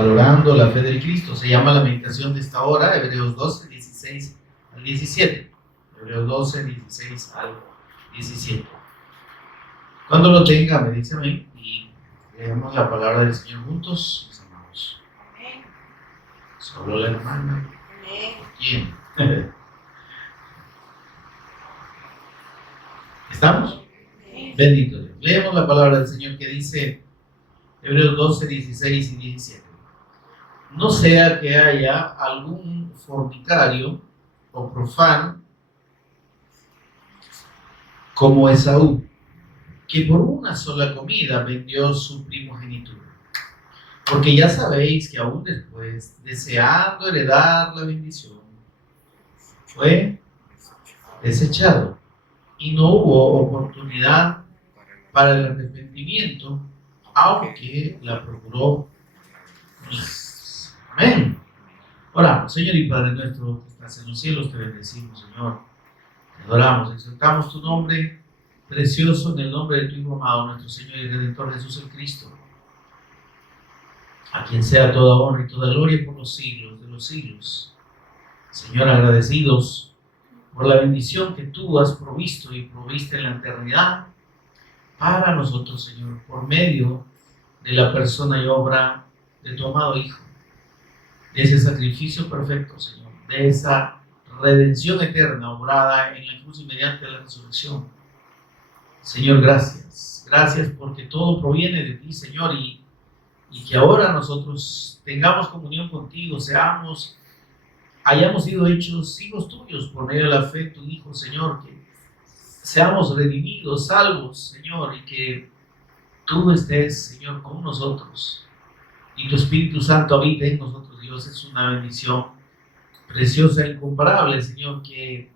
valorando la fe del Cristo. Se llama la meditación de esta hora, Hebreos 12, 16 al 17. Hebreos 12, 16 al 17. Cuando lo tenga, me dice amén y leemos la palabra del Señor juntos, mis amados. Amén. Solo la hermana. Amén. ¿Quién? ¿Estamos? Amén. Bendito Dios. Leemos la palabra del Señor que dice Hebreos 12, 16 y 17. No sea que haya algún fornicario o profano como Esaú, que por una sola comida vendió su primogenitura. Porque ya sabéis que aún después, deseando heredar la bendición, fue desechado y no hubo oportunidad para el arrepentimiento, aunque la procuró. Amén. Oramos. Señor y Padre nuestro que estás en los cielos, te bendecimos, Señor. Te adoramos, exaltamos tu nombre precioso en el nombre de tu Hijo amado, nuestro Señor y Redentor Jesús el Cristo, a quien sea toda honra y toda gloria por los siglos de los siglos. Señor, agradecidos por la bendición que tú has provisto y proviste en la eternidad para nosotros, Señor, por medio de la persona y obra de tu amado Hijo, de ese sacrificio perfecto, Señor, de esa redención eterna obrada en la cruz y mediante la resurrección. Señor, gracias. Gracias porque todo proviene de ti, Señor, y que ahora nosotros tengamos comunión contigo, hayamos sido hechos hijos tuyos por medio de la fe en tu Hijo, Señor, que seamos redimidos, salvos, Señor, y que tú estés, Señor, con nosotros y tu Espíritu Santo habite en nosotros. Dios, es una bendición preciosa e incomparable, Señor, que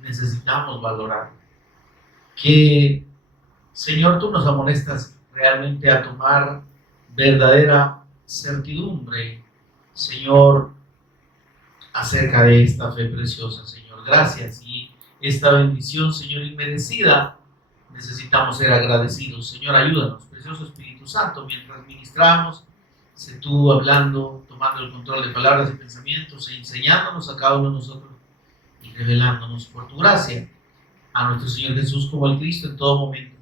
necesitamos valorar. Que, Señor, tú nos amonestas realmente a tomar verdadera certidumbre, Señor, acerca de esta fe preciosa, Señor. Gracias. Y esta bendición, Señor, inmerecida, necesitamos ser agradecidos. Señor, ayúdanos, precioso Espíritu Santo, mientras ministramos, sé tú hablando, tomando el control de palabras y pensamientos e enseñándonos a cada uno de nosotros y revelándonos por tu gracia a nuestro Señor Jesús como el Cristo en todo momento,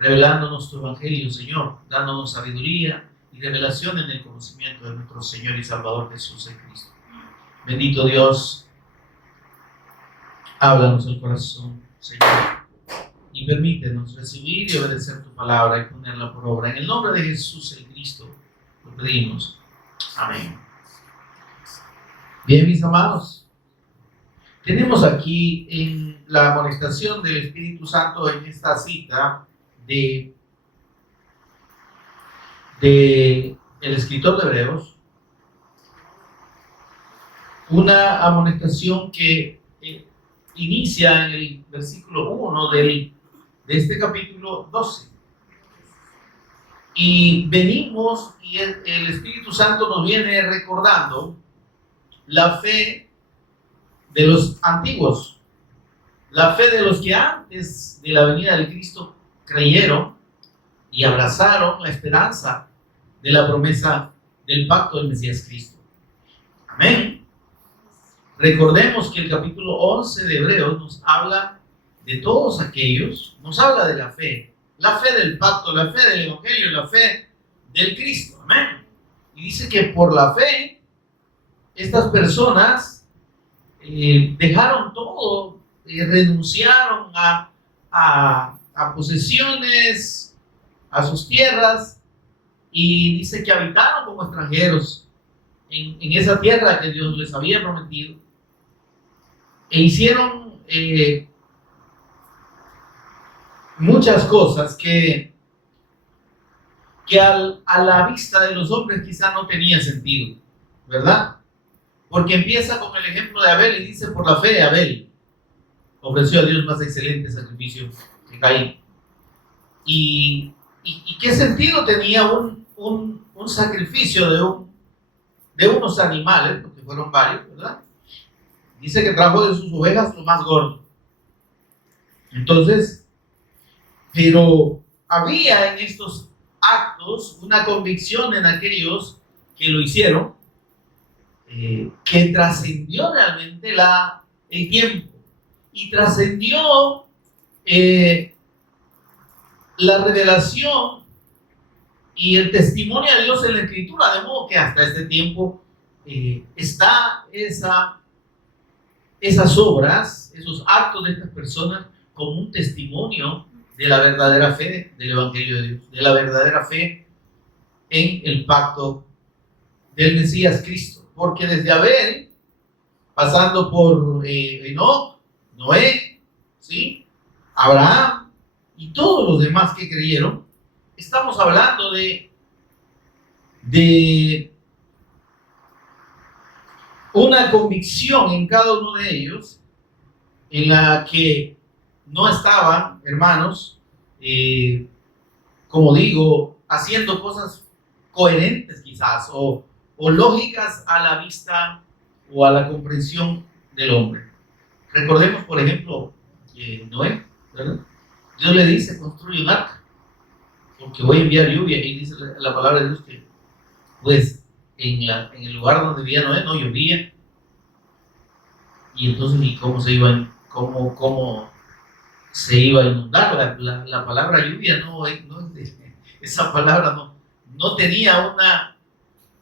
revelándonos tu Evangelio, Señor, dándonos sabiduría y revelación en el conocimiento de nuestro Señor y Salvador Jesús el Cristo. Bendito Dios, háblanos el corazón, Señor, y permítenos recibir y obedecer tu palabra y ponerla por obra. En el nombre de Jesús el Cristo lo pedimos. Amén. Bien, mis amados, tenemos aquí en la amonestación del Espíritu Santo en esta cita de el escritor de Hebreos, una amonestación que inicia en el versículo 1 de este capítulo 12. Y venimos y el Espíritu Santo nos viene recordando la fe de los antiguos, la fe de los que antes de la venida de Cristo creyeron y abrazaron la esperanza de la promesa del pacto del Mesías Cristo. Amén. Recordemos que el capítulo 11 de Hebreos nos habla de todos aquellos, nos habla de la fe del pacto, la fe del Evangelio, la fe del Cristo. Amén. Y dice que por la fe, estas personas dejaron todo, renunciaron a posesiones, a sus tierras, y dice que habitaron como extranjeros en esa tierra que Dios les había prometido, e hicieron muchas cosas que a la vista de los hombres quizá no tenía sentido, ¿verdad? Porque empieza con el ejemplo de Abel y dice: por la fe Abel ofreció a Dios más excelente sacrificio que Caín. ¿Y qué sentido tenía un sacrificio de unos animales? Porque fueron varios, ¿verdad? Dice que trajo de sus ovejas lo más gordo. Entonces, pero había en estos actos una convicción en aquellos que lo hicieron, que trascendió realmente el tiempo y trascendió la revelación y el testimonio de Dios en la Escritura, de modo que hasta este tiempo está esas obras, esos actos de estas personas como un testimonio de la verdadera fe del Evangelio de Dios, de la verdadera fe en el pacto del Mesías Cristo. Porque desde Abel, pasando por Enoc, Noé, ¿sí?, Abraham y todos los demás que creyeron, estamos hablando de una convicción en cada uno de ellos en la que no estaban, hermanos, como digo, haciendo cosas coherentes quizás o lógicas a la vista o a la comprensión del hombre. Recordemos, por ejemplo, Noé, ¿verdad? Dios le dice, construye un arca, porque voy a enviar lluvia, y dice la palabra de Dios que, pues, en el lugar donde vivía Noé no llovía, y entonces, ¿y cómo se iba a inundar? La palabra lluvia esa palabra no tenía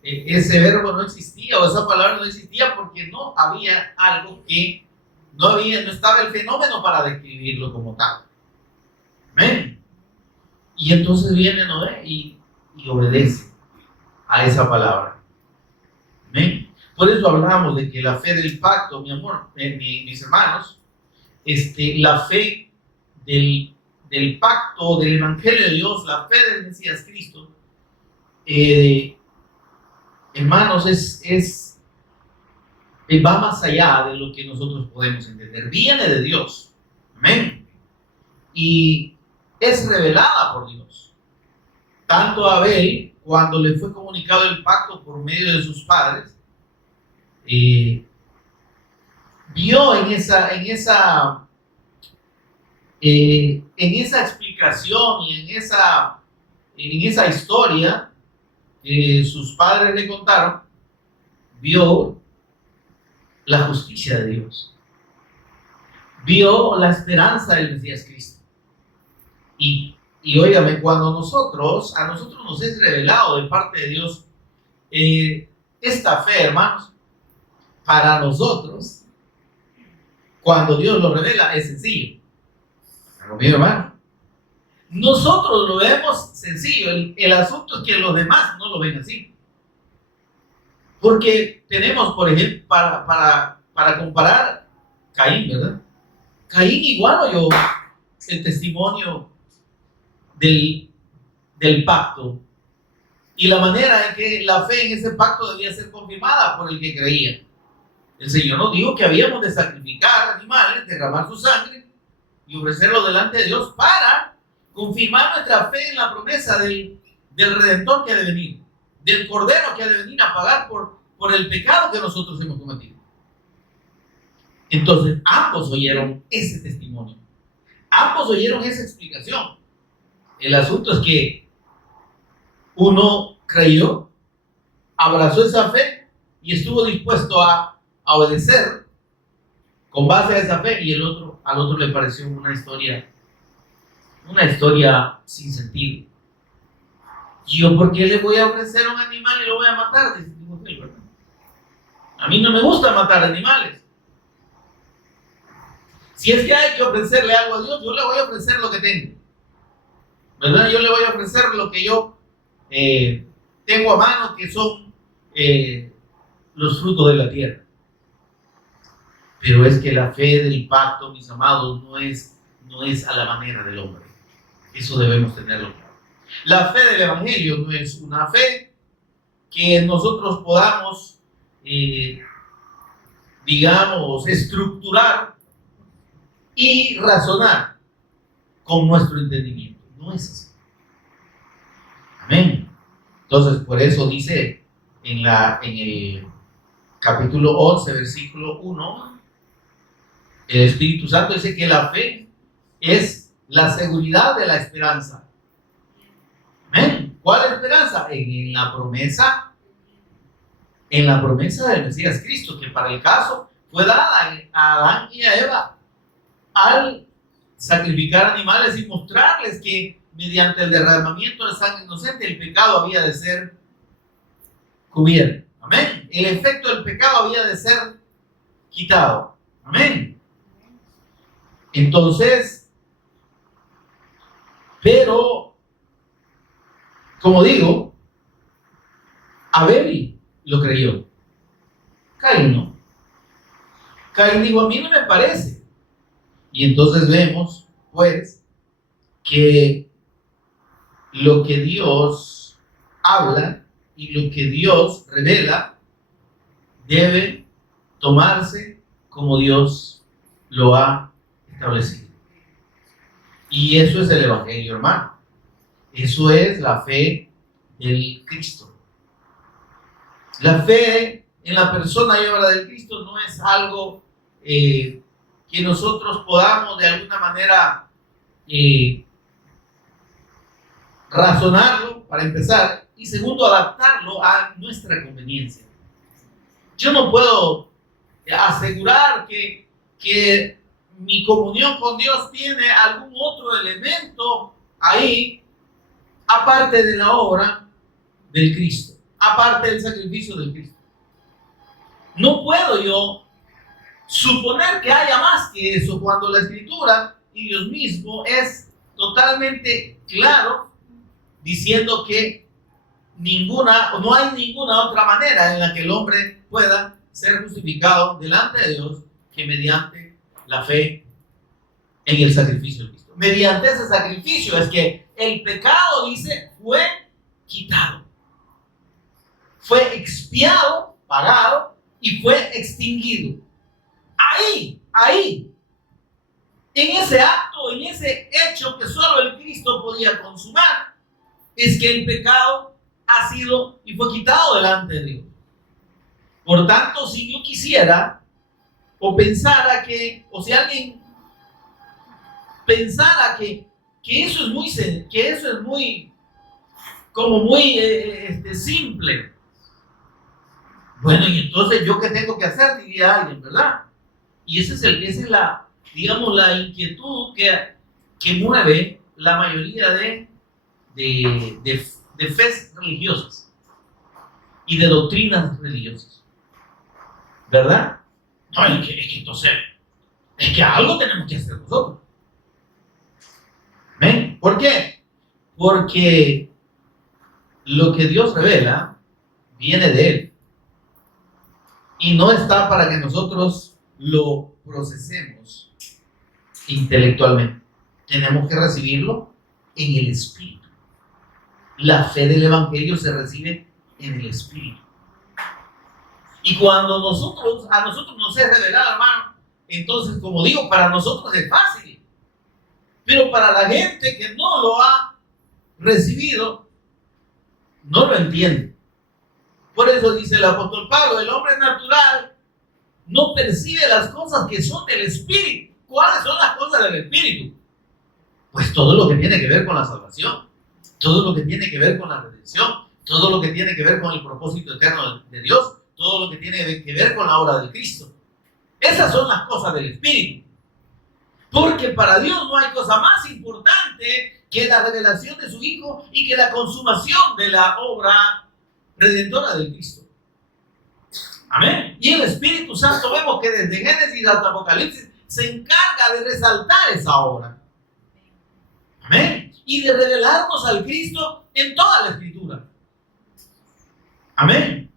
ese verbo no existía, o esa palabra no existía porque no había algo que no estaba el fenómeno para describirlo como tal. Amén. Y entonces viene Noé y obedece a esa palabra. Amén. Por eso hablamos de que la fe del pacto, mi amor, mis hermanos, la fe del pacto, del Evangelio de Dios, la fe del Mesías Cristo, hermanos, va más allá de lo que nosotros podemos entender. Viene de Dios. Amén. Y es revelada por Dios. Tanto a Abel, cuando le fue comunicado el pacto por medio de sus padres, vio en esa explicación y en esa historia que sus padres le contaron, vio la justicia de Dios, vio la esperanza del Mesías Cristo. Y óigame, cuando a nosotros nos es revelado de parte de Dios esta fe, hermanos, para nosotros, cuando Dios lo revela, es sencillo. Hermano, nosotros lo vemos sencillo, el asunto es que los demás no lo ven así. Porque tenemos, por ejemplo, para comparar, Caín, ¿verdad? Caín igual oyó el testimonio del pacto y la manera en que la fe en ese pacto debía ser confirmada por el que creía. El Señor nos dijo que habíamos de sacrificar animales, derramar su sangre y ofrecerlo delante de Dios para confirmar nuestra fe en la promesa del Redentor que ha de venir, del Cordero que ha de venir a pagar por el pecado que nosotros hemos cometido. Entonces, ambos oyeron ese testimonio, ambos oyeron esa explicación. El asunto es que uno creyó, abrazó esa fe y estuvo dispuesto a obedecer con base a esa fe, y al otro le pareció una historia sin sentido. ¿Yo por qué le voy a ofrecer un animal y lo voy a matar? Dice Timoteo, ¿verdad? A mí no me gusta matar animales. Si es que hay que ofrecerle algo a Dios, yo le voy a ofrecer lo que tengo, ¿verdad? Yo le voy a ofrecer lo que yo tengo a mano, que son los frutos de la tierra. Pero es que la fe del pacto, mis amados, no es a la manera del hombre. Eso debemos tenerlo claro. La fe del Evangelio no es una fe que nosotros podamos, digamos, estructurar y razonar con nuestro entendimiento. No es así. Amén. Entonces, por eso dice en el capítulo 11, versículo 1, el Espíritu Santo dice que la fe es la seguridad de la esperanza. Amén. ¿Cuál esperanza? En la promesa en la promesa del Mesías Cristo, que para el caso fue dada a Adán y a Eva al sacrificar animales y mostrarles que mediante el derramamiento de sangre inocente el pecado había de ser cubierto. Amén. El efecto del pecado había de ser quitado. Amén. Entonces, pero, como digo, Abel lo creyó. Caín no. Caín dijo, a mí no me parece. Y entonces vemos, pues, que lo que Dios habla y lo que Dios revela debe tomarse como Dios lo ha establecido. Y eso es el Evangelio, hermano. Eso es la fe del Cristo. La fe en la persona y obra del Cristo no es algo que nosotros podamos de alguna manera razonarlo, para empezar, y segundo, adaptarlo a nuestra conveniencia. Yo no puedo asegurar que mi comunión con Dios tiene algún otro elemento ahí, aparte de la obra del Cristo, aparte del sacrificio del Cristo. No puedo yo suponer que haya más que eso cuando la Escritura y Dios mismo es totalmente claro diciendo que no hay ninguna otra manera en la que el hombre pueda ser justificado delante de Dios que mediante la fe en el sacrificio de Cristo. Mediante ese sacrificio es que el pecado, dice, fue quitado, fue expiado, pagado y fue extinguido. Ahí, en ese acto, en ese hecho que solo el Cristo podía consumar, es que el pecado ha sido y fue quitado delante de Dios. Por tanto, si yo quisiera o pensara que, o si alguien pensara que eso es muy simple, bueno, y entonces yo qué tengo que hacer, diría alguien, ¿verdad? Y esa es la, digamos, la inquietud que mueve la mayoría de fes religiosas y de doctrinas religiosas, ¿verdad? No, es que entonces, es que algo tenemos que hacer nosotros. ¿Ven? ¿Por qué? Porque lo que Dios revela viene de Él y no está para que nosotros lo procesemos intelectualmente. Tenemos que recibirlo en el Espíritu. La fe del Evangelio se recibe en el Espíritu. Y cuando a nosotros nos es revelado, hermano, entonces, como digo, para nosotros es fácil. Pero para la gente que no lo ha recibido, no lo entiende. Por eso dice el apóstol Pablo, el hombre natural no percibe las cosas que son del Espíritu. ¿Cuáles son las cosas del Espíritu? Pues todo lo que tiene que ver con la salvación, todo lo que tiene que ver con la redención, todo lo que tiene que ver con el propósito eterno de Dios, todo lo que tiene que ver con la obra de Cristo. Esas son las cosas del Espíritu. Porque para Dios no hay cosa más importante que la revelación de su Hijo y que la consumación de la obra redentora del Cristo. Amén. Y el Espíritu Santo vemos que desde Génesis hasta Apocalipsis se encarga de resaltar esa obra. Amén. Y de revelarnos al Cristo en toda la Escritura. Amén.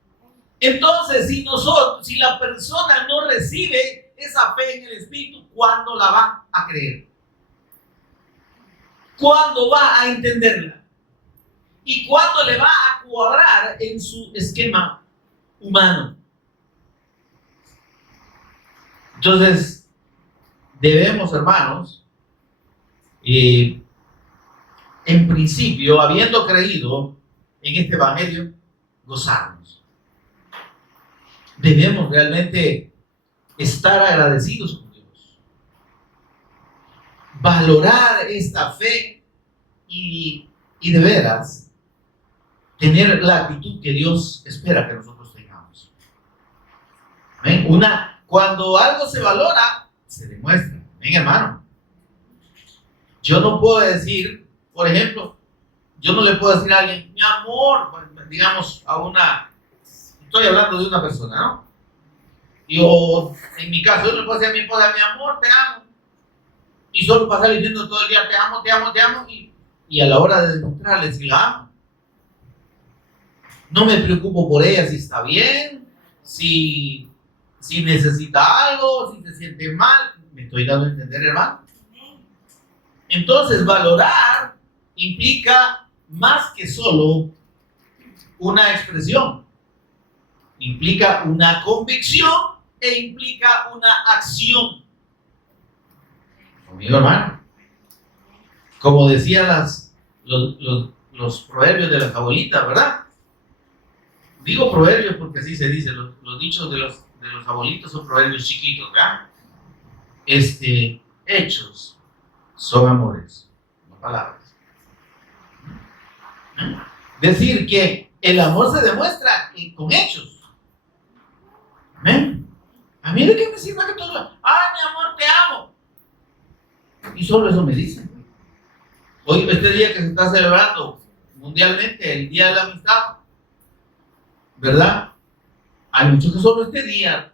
Entonces, si la persona no recibe esa fe en el Espíritu, ¿cuándo la va a creer? ¿Cuándo va a entenderla? ¿Y cuándo le va a cuadrar en su esquema humano? Entonces, debemos, hermanos, en principio, habiendo creído en este Evangelio, gozarnos. Debemos realmente estar agradecidos con Dios, valorar esta fe y de veras tener la actitud que Dios espera que nosotros tengamos. ¿Ven? Cuando algo se valora, se demuestra. ¿Ven, hermano? Yo no puedo decir, por ejemplo, yo no le puedo decir a alguien, mi amor, digamos, estoy hablando de una persona, ¿no? Yo, en mi caso, yo no le puedo decir a mi esposa, mi amor, te amo. Y solo pasar diciendo todo el día, te amo, te amo, te amo. Y a la hora de demostrarle si la amo, no me preocupo por ella, si está bien, si necesita algo, si se siente mal. ¿Me estoy dando a entender, hermano? Entonces, valorar implica más que solo una expresión. Implica una convicción e implica una acción. Conmigo, hermano. Como decían los proverbios de las abuelitas, ¿verdad? Digo proverbios porque así se dice. Los dichos de los abuelitos son proverbios chiquitos, ¿verdad? Hechos son amores, no palabras. Decir que el amor se demuestra con hechos. Amén. A mí de qué me sirve que todo, ay, mi amor, te amo. Y solo eso me dicen. Hoy, este día que se está celebrando mundialmente, el Día de la Amistad, ¿verdad? Hay muchos que solo este día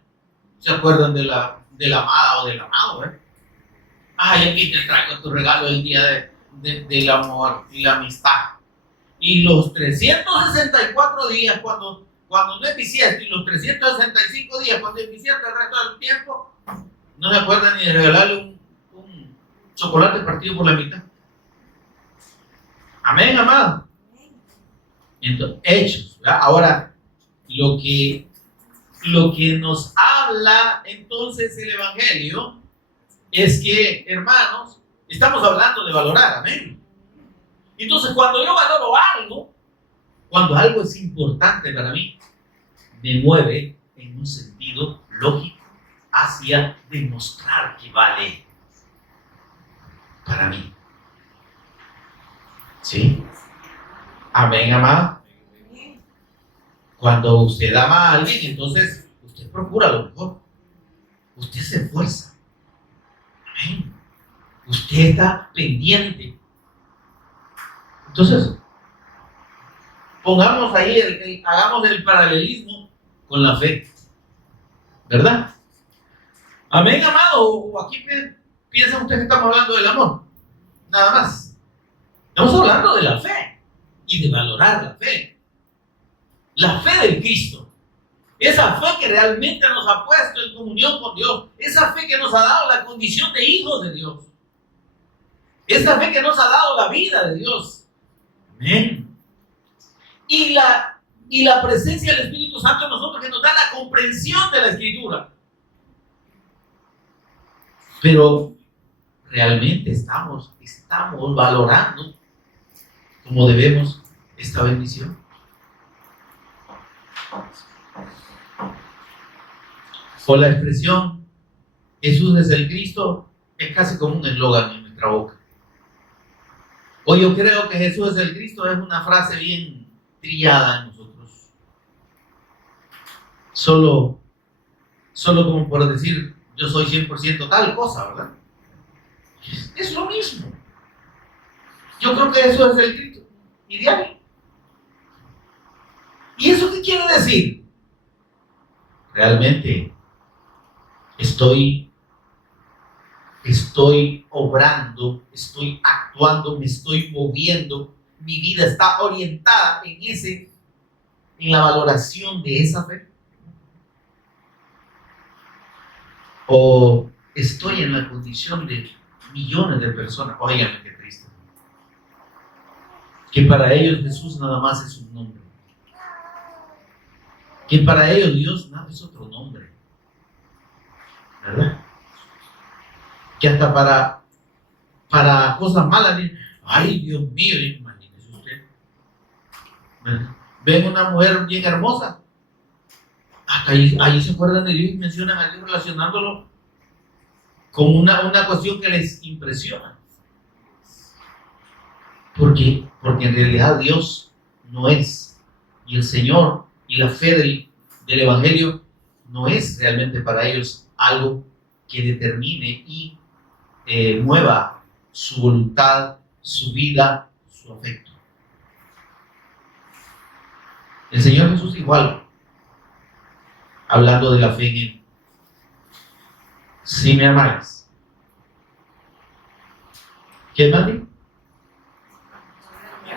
se acuerdan de la amada o del amado, ¿eh? Ay, aquí te traigo tu regalo el día del amor y la amistad. Y los 364 días cuando no es bisiesto, y los 365 días cuando es bisiesto, el resto del tiempo, no se acuerdan ni de regalarle un chocolate partido por la mitad. Amén, amado. Entonces, hechos, ¿verdad? Ahora, lo que nos habla entonces el Evangelio es que, hermanos, estamos hablando de valorar, amén. Entonces, cuando yo valoro algo, cuando algo es importante para mí, me mueve en un sentido lógico hacia demostrar que vale para mí. ¿Sí? Amén, amado. Cuando usted ama a alguien, entonces usted procura lo mejor. Usted se esfuerza. Amén. Usted está pendiente. Entonces, pongamos ahí, hagamos el paralelismo con la fe. ¿Verdad? Amén, amado. O aquí piensa usted que estamos hablando del amor. Nada más. Estamos hablando de la fe y de valorar la fe. La fe del Cristo. Esa fe que realmente nos ha puesto en comunión con Dios. Esa fe que nos ha dado la condición de hijos de Dios. Esa fe que nos ha dado la vida de Dios. Amén. Y la presencia del Espíritu Santo en nosotros que nos da la comprensión de la Escritura. Pero realmente estamos valorando como debemos esta bendición. O la expresión Jesús es el Cristo es casi como un eslogan en nuestra boca. O yo creo que Jesús es el Cristo es una frase bien trillada en nosotros. Solo como por decir yo soy 100% tal cosa, ¿verdad? Es lo mismo. Yo creo que eso es el Cristo ideal. ¿Y eso qué quiere decir? Realmente estoy obrando, estoy actuando, me estoy moviendo, mi vida está orientada en la valoración de esa fe. O estoy en la condición de millones de personas, óigame qué triste, que para ellos Jesús nada más es un nombre, que para ellos Dios nada es otro nombre, ¿verdad? Que hasta para cosas malas, ay Dios mío, imagínese usted, ven una mujer bien hermosa, hasta ahí se acuerdan de Dios y mencionan a Dios relacionándolo con una cuestión que les impresiona. Porque en realidad Dios no es, y el Señor y la fe del Evangelio no es realmente para ellos algo que determine y mueva su voluntad, su vida, su afecto. El Señor Jesús igual, hablando de la fe en Él. Si me amáis. ¿Qué más dijo?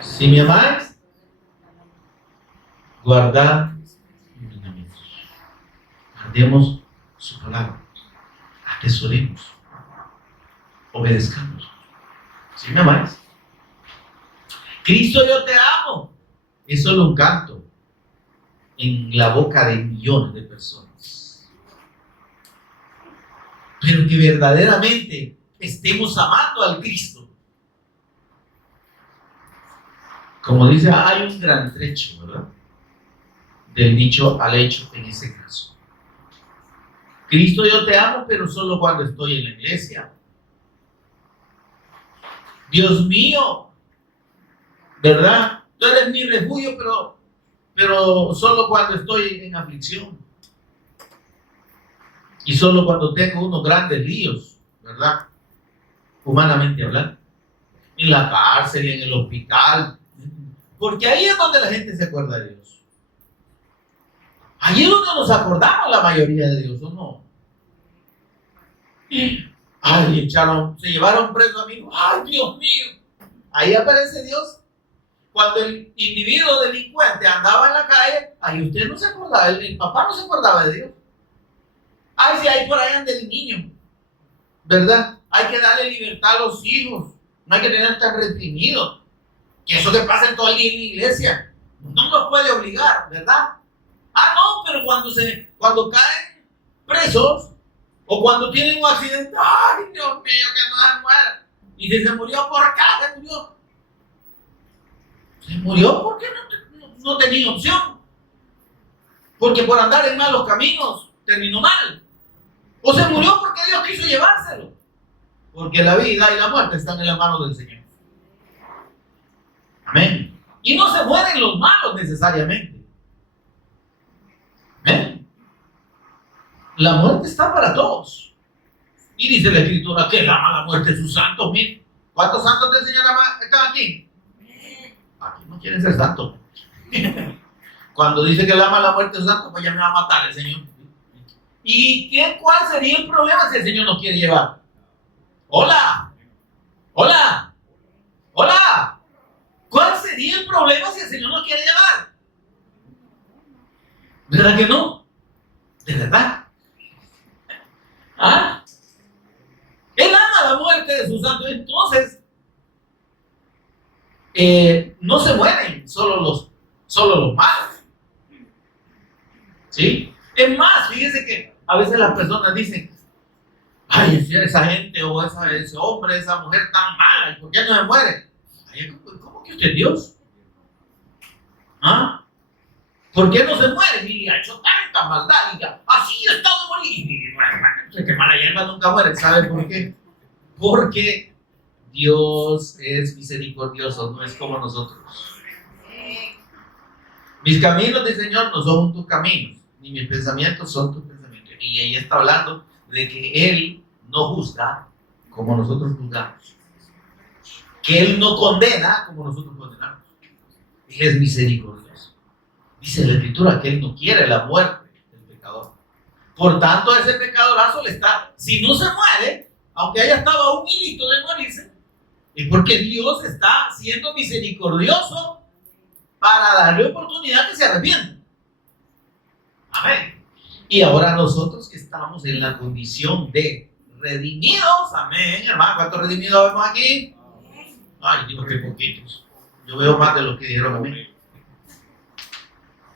Si me amáis, guardad mis mandamientos. Guardemos su palabra. Atesoremos. Obedezcamos. Si me amáis. Cristo, yo te amo. Es solo un canto en la boca de millones de personas. Pero que verdaderamente estemos amando al Cristo. Como dice, hay un gran trecho, ¿verdad? Del dicho al hecho en ese caso. Cristo, yo te amo, pero solo cuando estoy en la iglesia. Dios mío, ¿verdad? Tú eres mi refugio, pero solo cuando estoy en aflicción. Y solo cuando tengo unos grandes líos, ¿verdad? Humanamente hablando. En la cárcel y en el hospital. Porque ahí es donde la gente se acuerda de Dios. Ahí es donde nos acordamos la mayoría de Dios, ¿o no? Ay, se llevaron preso a mí. Ay, Dios mío. Ahí aparece Dios. Cuando el individuo delincuente andaba en la calle, ahí usted no se acordaba, el papá no se acordaba de Dios. Ay, si ahí por ahí anda el niño, ¿verdad? Hay que darle libertad a los hijos, no hay que tener tan reprimidos. Que eso que pasa todo el día en la iglesia, no nos puede obligar, ¿verdad? Ah, no, pero cuando caen presos, o cuando tienen un accidente, ay, Dios mío, que no se muera. Y si se murió, ¿por qué se murió? Se murió porque no tenía opción. Porque por andar en malos caminos terminó mal. O se murió porque Dios quiso llevárselo. Porque la vida y la muerte están en las manos del Señor. Amén. Y no se mueren los malos necesariamente. Amén. La muerte está para todos. Y dice la Escritura que ama la muerte de sus santos. Miren, ¿cuántos santos del Señor están aquí? Aquí no quieren ser santos. Cuando dice que él ama la muerte de sus santos, pues ya me va a matar el Señor. ¿Y cuál sería el problema si el Señor nos quiere llevar? Hola. Hola. Hola. ¿Cuál sería el problema si el Señor nos quiere llevar? ¿Verdad que no? ¿De verdad? ¿Ah? Él ama la muerte de sus santos. Entonces, no se mueren solo los malos. ¿Sí? Es más, fíjese que a veces las personas dicen, ay, esa gente o ese hombre, esa mujer tan mala, ¿y por qué no se muere? Ay, ¿cómo que usted es Dios? ¿Ah? ¿Por qué no se muere? Mire, ha hecho tanta maldad, diga, así está de morir. Y mire, bueno, que mala hierba nunca muere. ¿Sabe por qué? Porque Dios es misericordioso, no es como nosotros. Mis caminos, dice el Señor, no son tus caminos, ni mis pensamientos son tus pensamientos. Y ahí está hablando de que Él no juzga como nosotros juzgamos. Que Él no condena como nosotros condenamos. Él es misericordioso. Dice la Escritura que Él no quiere la muerte del pecador. Por tanto, ese pecadorazo le está, si no se muere, aunque haya estado a un hilito de morirse, es porque Dios está siendo misericordioso para darle oportunidad que se arrepienta. Amén. Y ahora nosotros que estamos en la condición de redimidos, amén, hermano, ¿cuántos redimidos vemos aquí? Ay, digo que poquitos. Yo veo más de los que dijeron amén.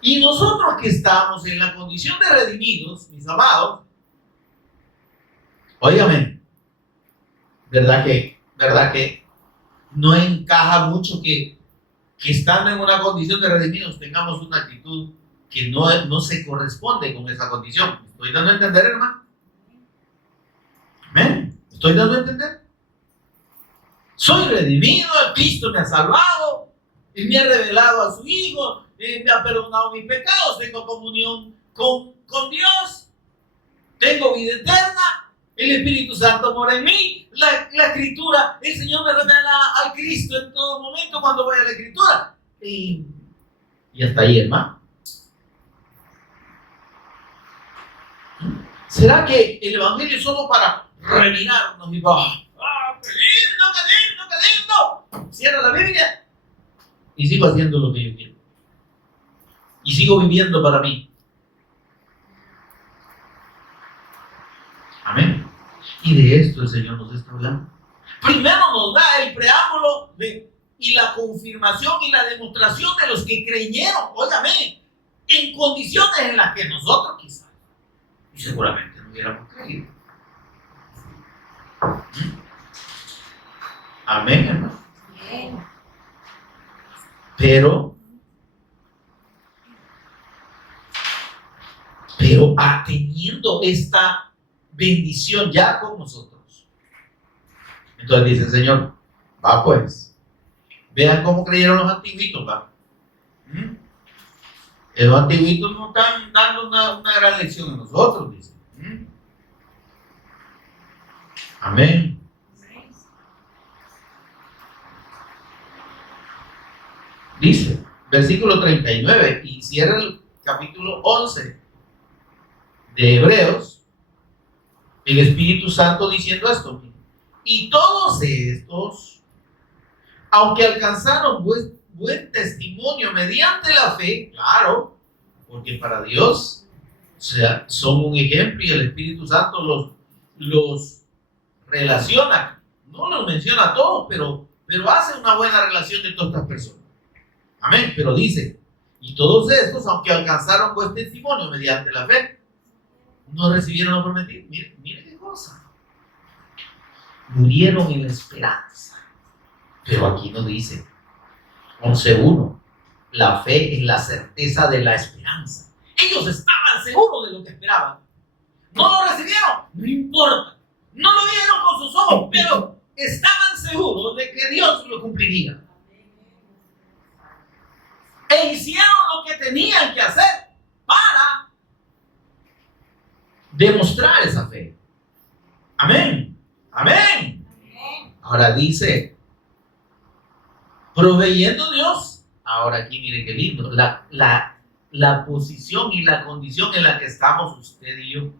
Y nosotros que estamos en la condición de redimidos, mis amados, óigame, ¿verdad que no encaja mucho que estando en una condición de redimidos tengamos una actitud que no se corresponde con esa condición? ¿Me estoy dando a entender, hermano? ¿Amén? ¿Me estoy dando a entender? Soy redimido, Cristo me ha salvado, Él me ha revelado a su Hijo, Él me ha perdonado mis pecados, tengo comunión con Dios. tengo vida eterna, el Espíritu Santo mora en mí, la Escritura, el Señor me revela al Cristo en todo momento cuando voy a la Escritura. Y hasta ahí, hermano. ¿Será que el Evangelio es solo para revirarnos y qué lindo, qué lindo, qué lindo? Cierra la Biblia y sigo haciendo lo que yo quiero. Y sigo viviendo para mí. Amén. Y de esto el Señor nos está hablando. Primero nos da el preámbulo y la confirmación y la demostración de los que creyeron, óigame, en condiciones en las que nosotros quizás, y seguramente no hubiéramos creído. Amén, hermano. Pero teniendo esta bendición ya con nosotros, entonces dice el Señor, va pues, vean cómo creyeron los antiguitos, va. Los antiguitos nos están dando una gran lección a nosotros, dice. Amén. Dice, versículo 39, y cierra el capítulo 11 de Hebreos, el Espíritu Santo diciendo esto. Y todos estos, aunque alcanzaron buen testimonio mediante la fe, claro, porque para Dios, o sea, son un ejemplo y el Espíritu Santo los relaciona, no los menciona a todos, pero hace una buena relación de todas estas personas. Amén, pero dice, y todos estos, aunque alcanzaron buen testimonio mediante la fe, no recibieron lo prometido. Mire qué cosa. Murieron en la esperanza. Pero aquí no dice. 11:1. La fe es la certeza de la esperanza. Ellos estaban seguros de lo que esperaban. No lo recibieron, no importa. No lo vieron con sus ojos, pero estaban seguros de que Dios lo cumpliría. E hicieron lo que tenían que hacer para demostrar esa fe. Amén. Amén. Ahora dice, proveyendo Dios. Ahora aquí mire qué lindo. La posición y la condición en la que estamos usted y yo.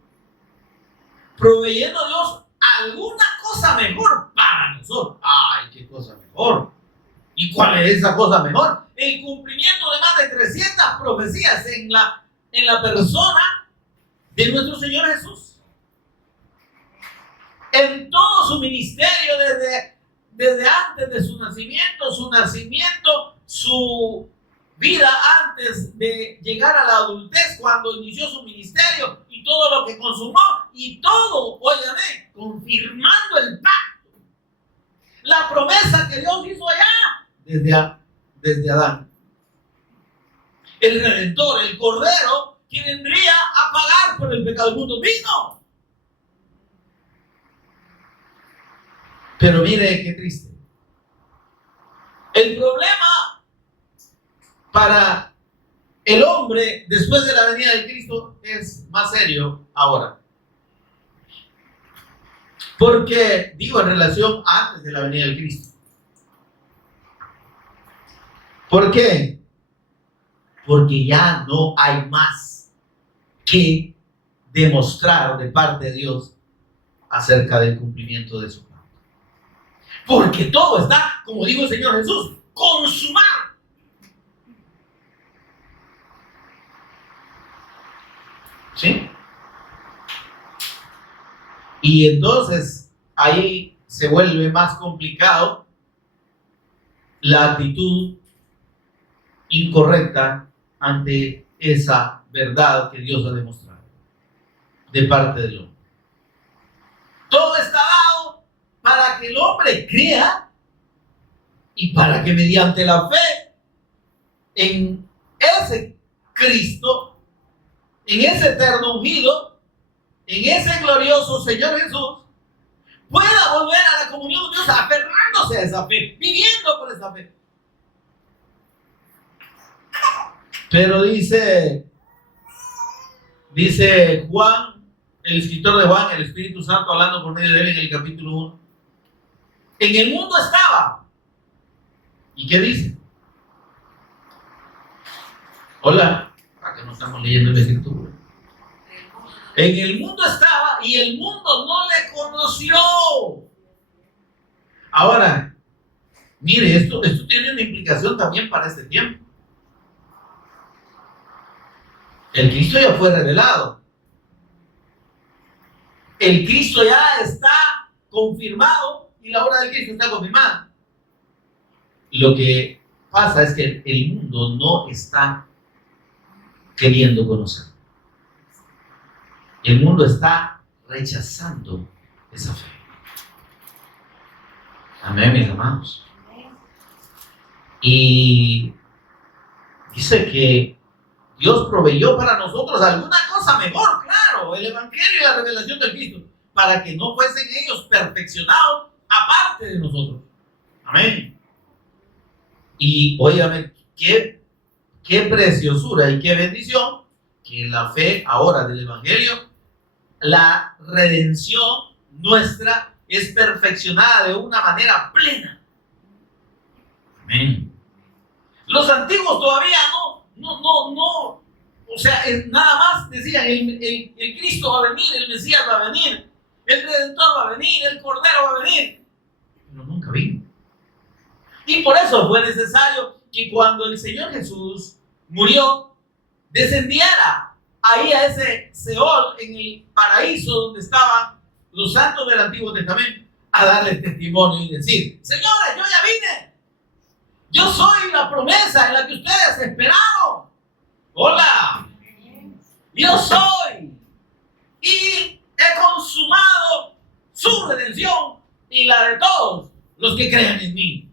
Proveyendo Dios alguna cosa mejor para nosotros. Ay, qué cosa mejor. ¿Y cuál es esa cosa mejor? El cumplimiento de más de 300 profecías en la persona de nuestro Señor Jesús. En todo su ministerio, desde antes de su nacimiento, su vida antes de llegar a la adultez, cuando inició su ministerio y todo lo que consumó, y todo, óyame, confirmando el pacto. La promesa que Dios hizo allá, desde Adán. El Redentor, el Cordero, que vendría a pagar por el pecado del mundo, vino. Pero mire qué triste. El problema para el hombre después de la venida de Cristo es más serio ahora. Porque, digo, en relación antes de la venida de Cristo. ¿Por qué? Porque ya no hay más que demostrar de parte de Dios acerca del cumplimiento de su pacto. Porque todo está, como dijo el Señor Jesús, consumado. ¿Sí? Y entonces ahí se vuelve más complicado la actitud incorrecta ante esa verdad que Dios ha demostrado de parte del hombre. Todo está dado para que el hombre crea y para que mediante la fe en ese Cristo, en ese eterno ungido, en ese glorioso Señor Jesús, pueda volver a la comunión con Dios, aferrándose a esa fe, viviendo por esa fe. Pero dice Juan el escritor de Juan, el Espíritu Santo hablando por medio de él en el capítulo 1. En el mundo estaba. ¿Y qué dice? Hola, para que no estamos leyendo la escritura. En el mundo estaba y el mundo no le conoció. Ahora, mire, esto tiene una implicación también para este tiempo. El Cristo ya fue revelado. El Cristo ya está confirmado y la obra del Cristo está confirmada. Lo que pasa es que el mundo no está queriendo conocer. El mundo está rechazando esa fe. Amén, mis hermanos. Y dice que Dios proveyó para nosotros alguna cosa mejor, claro, el Evangelio y la revelación del Cristo, para que no fuesen ellos perfeccionados aparte de nosotros. Amén. Y óigame, qué preciosura y qué bendición que la fe ahora del Evangelio, la redención nuestra es perfeccionada de una manera plena. Amén. Los antiguos todavía no, o sea, nada más decían, el Cristo va a venir, el Mesías va a venir, el Redentor va a venir, el Cordero va a venir, pero nunca vino. Y por eso fue necesario que cuando el Señor Jesús murió, descendiera ahí a ese Seol, en el paraíso donde estaban los santos del Antiguo Testamento, a darles testimonio y decir: señores, yo ya vine. Yo soy la promesa en la que ustedes esperaron. Hola. Yo soy. Y he consumado su redención y la de todos los que creen en mí.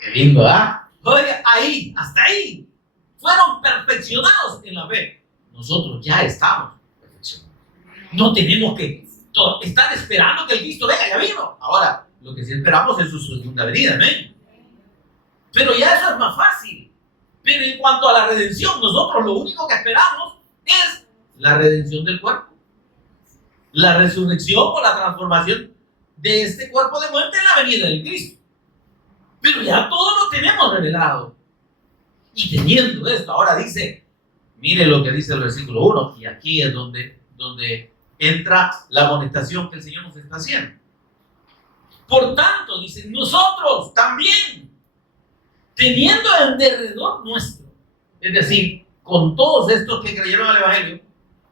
Qué lindo, ¿ah? Oye, ahí, hasta ahí, fueron perfeccionados en la fe. Nosotros ya estamos perfeccionados. No tenemos que estar esperando que el Cristo venga, ya vino. Ahora, lo que sí esperamos es su segunda venida, amén. Pero ya eso es más fácil. Pero en cuanto a la redención, nosotros lo único que esperamos es la redención del cuerpo. La resurrección o la transformación de este cuerpo de muerte en la venida del Cristo. Pero ya todo lo tenemos revelado. Y teniendo esto, ahora dice, mire lo que dice el versículo 1, y aquí es donde entra la amonestación que el Señor nos está haciendo. Por tanto, dice, nosotros también, teniendo en derredor nuestro, es decir, con todos estos que creyeron al Evangelio,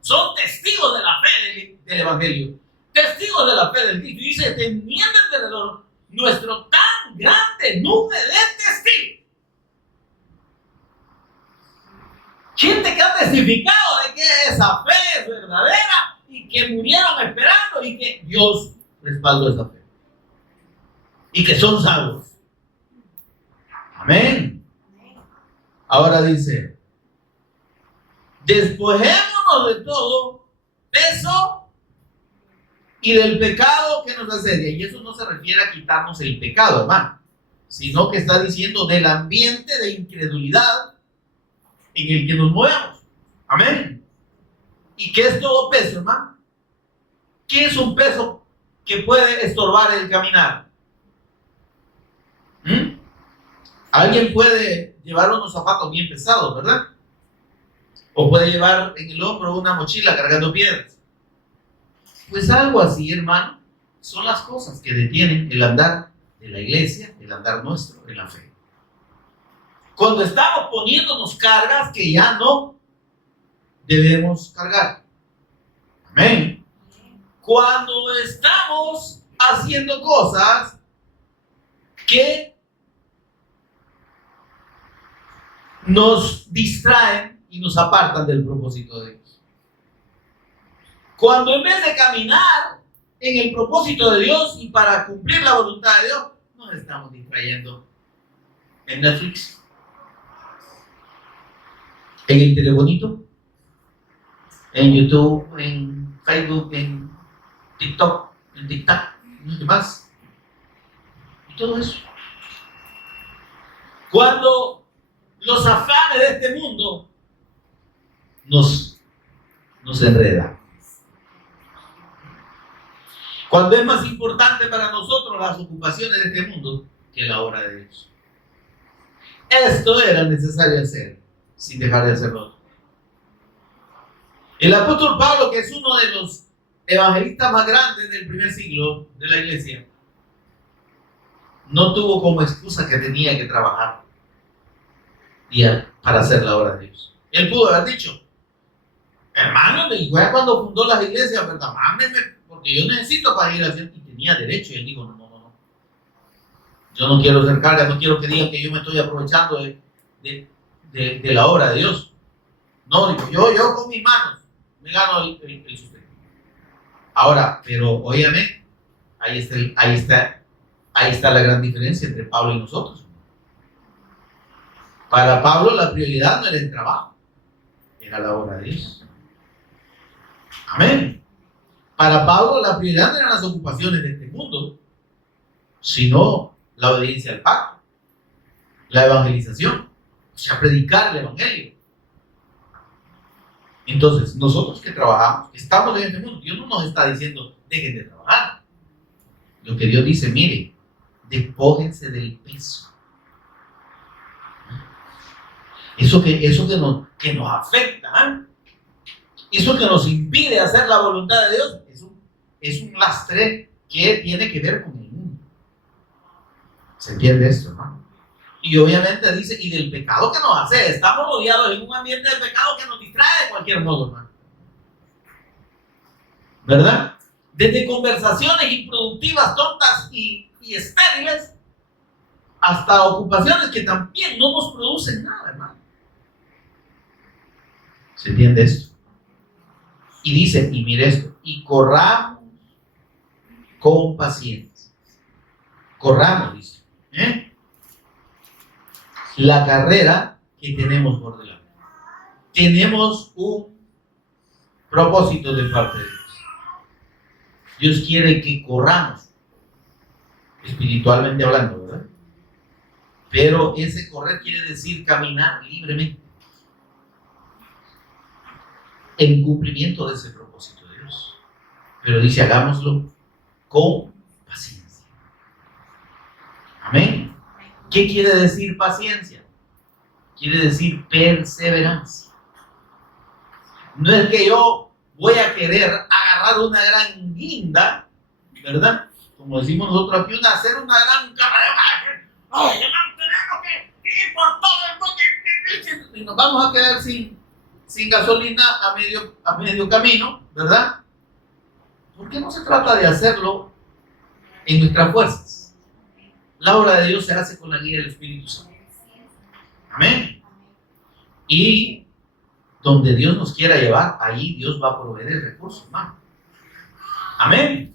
son testigos de la fe del Evangelio, testigos de la fe del Cristo. Y dice, teniendo en derredor nuestro tan grande nube de testigos. Gente que ha testificado de que esa fe es verdadera y que murieron esperando y que Dios respaldó esa fe. Y que son salvos. Amén. Ahora dice, despojémonos de todo peso y del pecado que nos asedia. Y eso no se refiere a quitarnos el pecado, hermano, sino que está diciendo del ambiente de incredulidad en el que nos movemos. Amén. ¿Y qué es todo peso, hermano? ¿Qué es un peso que puede estorbar el caminar? Alguien puede llevar unos zapatos bien pesados, ¿verdad? O puede llevar en el hombro una mochila cargando piedras. Pues algo así, hermano, son las cosas que detienen el andar de la iglesia, el andar nuestro en la fe. Cuando estamos poniéndonos cargas que ya no debemos cargar. Amén. Cuando estamos haciendo cosas que nos distraen y nos apartan del propósito de Dios. Cuando en vez de caminar en el propósito de Dios y para cumplir la voluntad de Dios, nos estamos distrayendo en Netflix, en el telefonito, en YouTube, en Facebook, en TikTok, en TikTok, y demás. Y todo eso. Cuando los afanes de este mundo nos enredan. Cuando es más importante para nosotros las ocupaciones de este mundo que la obra de Dios. Esto era necesario hacer sin dejar de hacerlo. El apóstol Pablo, que es uno de los evangelistas más grandes del primer siglo de la iglesia, no tuvo como excusa que tenía que trabajar para hacer la obra de Dios. Él pudo haber dicho, hermano, fue cuando fundó las iglesias, ¿verdad? Mámenme, porque yo necesito para ir a hacer, y tenía derecho. Y él dijo, no. Yo no quiero ser carga, no quiero que digan que yo me estoy aprovechando de la obra de Dios. No, digo, yo con mis manos me gano el sustento. Ahora, pero óyame, ahí está la gran diferencia entre Pablo y nosotros. Para Pablo la prioridad no era el trabajo, era la obra de Dios. Amén. Para Pablo la prioridad no eran las ocupaciones de este mundo, sino la obediencia al pacto, la evangelización, o sea, predicar el evangelio. Entonces, nosotros que trabajamos, que estamos en este mundo, Dios no nos está diciendo, dejen de trabajar. Lo que Dios dice, mire, despójense del peso. Eso que nos afecta, eso que nos impide hacer la voluntad de Dios, es un lastre que tiene que ver con el mundo. Se entiende esto, ¿no? Y obviamente dice, y del pecado que nos hace, estamos rodeados en un ambiente de pecado que nos distrae de cualquier modo, hermano. ¿Verdad? Desde conversaciones improductivas, tontas y estériles, hasta ocupaciones que también no nos producen nada, hermano. ¿Se entiende esto? Y dice, y mire esto, y corramos con paciencia. Corramos, dice, la carrera que tenemos por delante. Tenemos un propósito de parte de Dios. Dios quiere que corramos, espiritualmente hablando, ¿verdad? Pero ese correr quiere decir caminar libremente en cumplimiento de ese propósito de Dios. Pero dice, hagámoslo con paciencia. Amén. ¿Qué quiere decir paciencia? Quiere decir perseverancia. No es que yo voy a querer agarrar una gran guinda, ¿verdad? Como decimos nosotros aquí, hacer una gran carrera. ¡Ay, tenemos que ir por todo el mundo! Y nos vamos a quedar sin gasolina a medio camino, ¿verdad? ¿Por qué no se trata de hacerlo en nuestras fuerzas? La obra de Dios se hace con la guía del Espíritu Santo. Amén. Y donde Dios nos quiera llevar, ahí Dios va a proveer el recurso, hermano. Amén.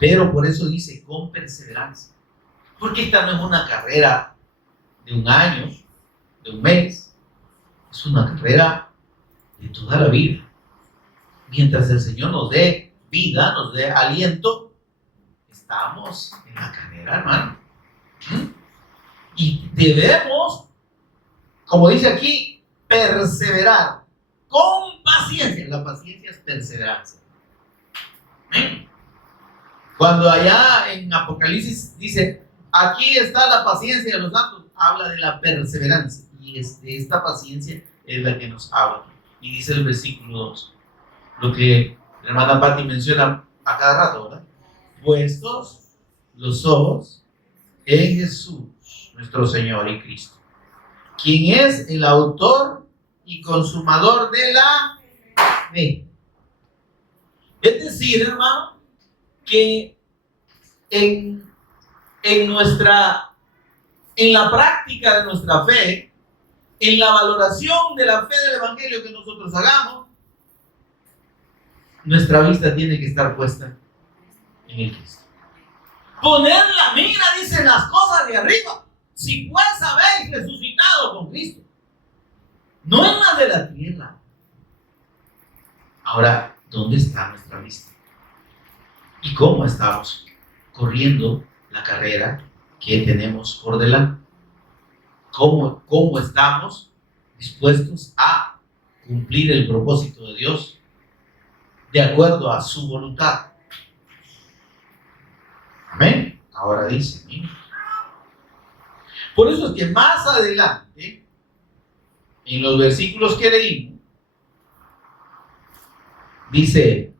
Pero por eso dice con perseverancia. Porque esta no es una carrera de un año, de un mes. Es una carrera de toda la vida. Mientras el Señor nos dé vida, nos dé aliento, estamos en la carrera, hermano. Y debemos, como dice aquí, perseverar con paciencia. La paciencia es perseverancia. ¿Eh? Cuando allá en Apocalipsis dice, aquí está la paciencia de los santos, habla de la perseverancia. Y esta paciencia es la que nos habla. Y dice el versículo 2, lo que la hermana Patti menciona a cada rato, ¿verdad? Puestos los ojos en Jesús, nuestro Señor y Cristo, quien es el autor y consumador de la fe. Es decir, hermano, que en la práctica de nuestra fe, en la valoración de la fe del Evangelio que nosotros hagamos, nuestra vista tiene que estar puesta en el Cristo. Poner la mira, dice, las cosas de arriba, si pues habéis resucitado con Cristo, no en las de la tierra. Ahora, ¿dónde está nuestra vista? ¿Y cómo estamos corriendo la carrera que tenemos por delante? ¿Cómo estamos dispuestos a cumplir el propósito de Dios de acuerdo a su voluntad? Amén. Ahora dice, mira. Por eso es que más adelante, en los versículos que leímos, dice,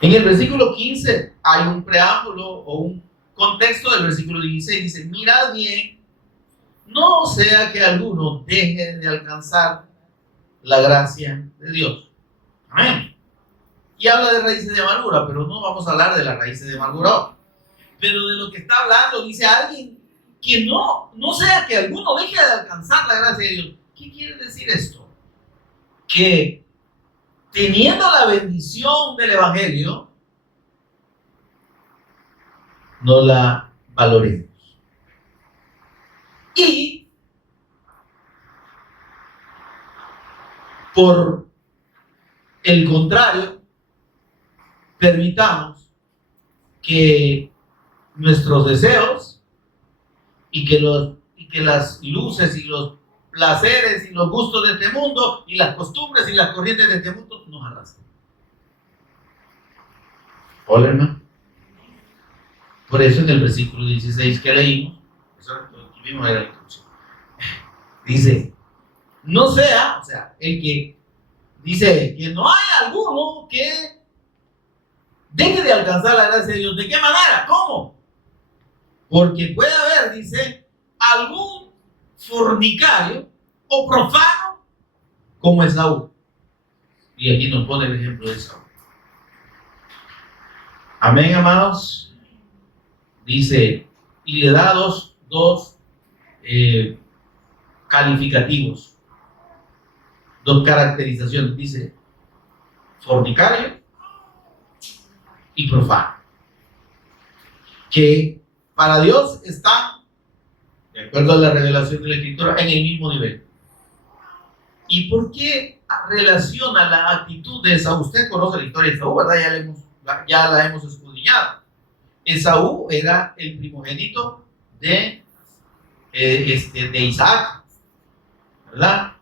en el versículo 15 hay un preámbulo o un contexto del versículo 16, dice, mirad bien, no sea que alguno deje de alcanzar la gracia de Dios. Amén. Y habla de raíces de amargura, pero no vamos a hablar de las raíces de amargura hoy. Pero de lo que está hablando, dice alguien que no sea que alguno deje de alcanzar la gracia de Dios. ¿Qué quiere decir esto? Que teniendo la bendición del Evangelio, no la valoremos. Y por el contrario, permitamos que nuestros deseos y que las luces y los placeres y los gustos de este mundo y las costumbres y las corrientes de este mundo nos arrastren. Hola, hermano. Por eso en el versículo 16 que leímos, eso mismo era la introducción, dice, no sea, o sea, el que dice que no hay alguno que deje de alcanzar la gracia de Dios. ¿De qué manera? ¿Cómo? Porque puede haber, dice, algún fornicario o profano como Esaú. Y aquí nos pone el ejemplo de Esaú. Amén, amados. Dice, y le da dos calificativos, dos caracterizaciones. Dice, fornicario y profano. Que para Dios están, de acuerdo a la revelación de la Escritura, en el mismo nivel. ¿Y por qué relaciona la actitud de Esaú? Usted conoce la historia de Esaú, ¿verdad? Ya la hemos escudriñado. Esaú era el primogénito de Isaac, ¿verdad?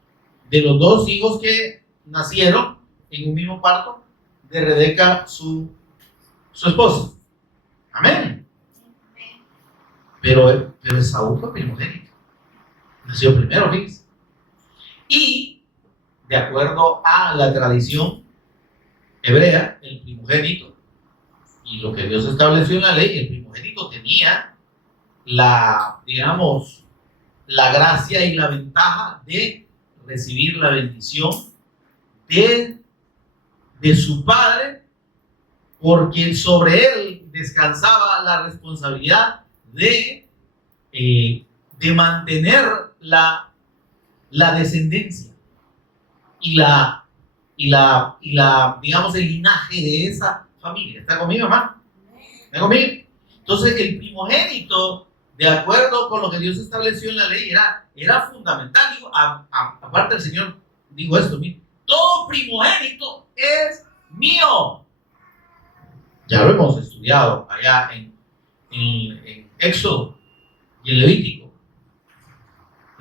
De los dos hijos que nacieron en un mismo parto de Rebeca, su esposa. Amén. Pero Esaú fue primogénito. Nació primero, fíjense. Y, de acuerdo a la tradición hebrea, el primogénito, y lo que Dios estableció en la ley, el primogénito tenía la gracia y la ventaja de recibir la bendición de su padre, porque sobre él descansaba la responsabilidad de mantener la descendencia y el linaje de esa familia. ¿Está conmigo, hermano? ¿Está conmigo? Entonces, el primogénito, de acuerdo con lo que Dios estableció en la ley, era fundamental. Digo, aparte el Señor dijo esto, mire, todo primogénito es mío. Ya lo hemos estudiado allá en Éxodo y en Levítico.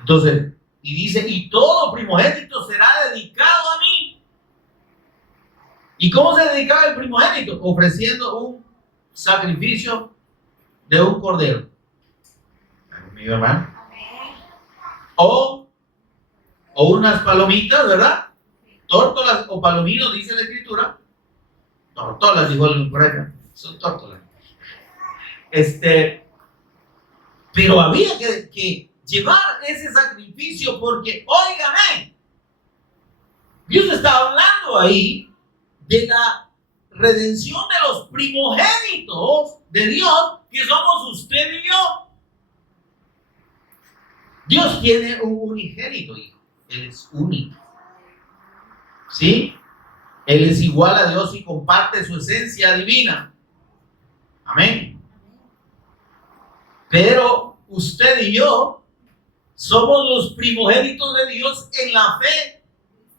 Entonces, y dice, y todo primogénito será dedicado a mí. ¿Y cómo se dedicaba el primogénito? Ofreciendo un sacrificio de un cordero. ¿Conmigo, hermano? O unas palomitas, ¿verdad? Tórtolas o palominos, dice la Escritura. Tortolas, dijo el profeta. Son tórtolas. Pero había que llevar ese sacrificio porque, óigame, Dios está hablando ahí de la redención de los primogénitos de Dios, que somos usted y yo. Dios tiene un unigénito hijo. Él es único. ¿Sí? Él es igual a Dios y comparte su esencia divina. Amén. Pero usted y yo somos los primogénitos de Dios en la fe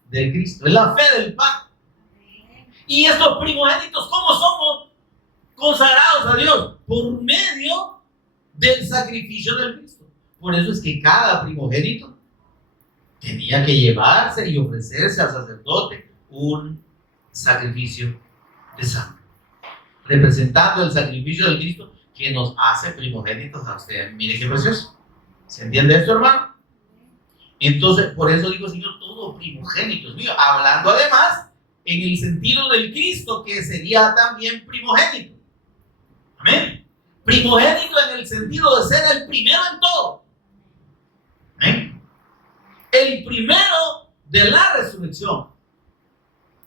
de Cristo, en la fe del pacto. Y estos primogénitos, ¿cómo somos consagrados a Dios? Por medio del sacrificio del Cristo. Por eso es que cada primogénito tenía que llevarse y ofrecerse al sacerdote un sacrificio de sangre. representando el sacrificio de Cristo que nos hace primogénitos a usted. Mire qué precioso. ¿Se entiende esto, hermano? Entonces, por eso digo, Señor, todo primogénito es mío. Hablando además en el sentido del Cristo, que sería también primogénito. Amén. Primogénito en el sentido de ser el primero en todo. Amén. El primero de la resurrección.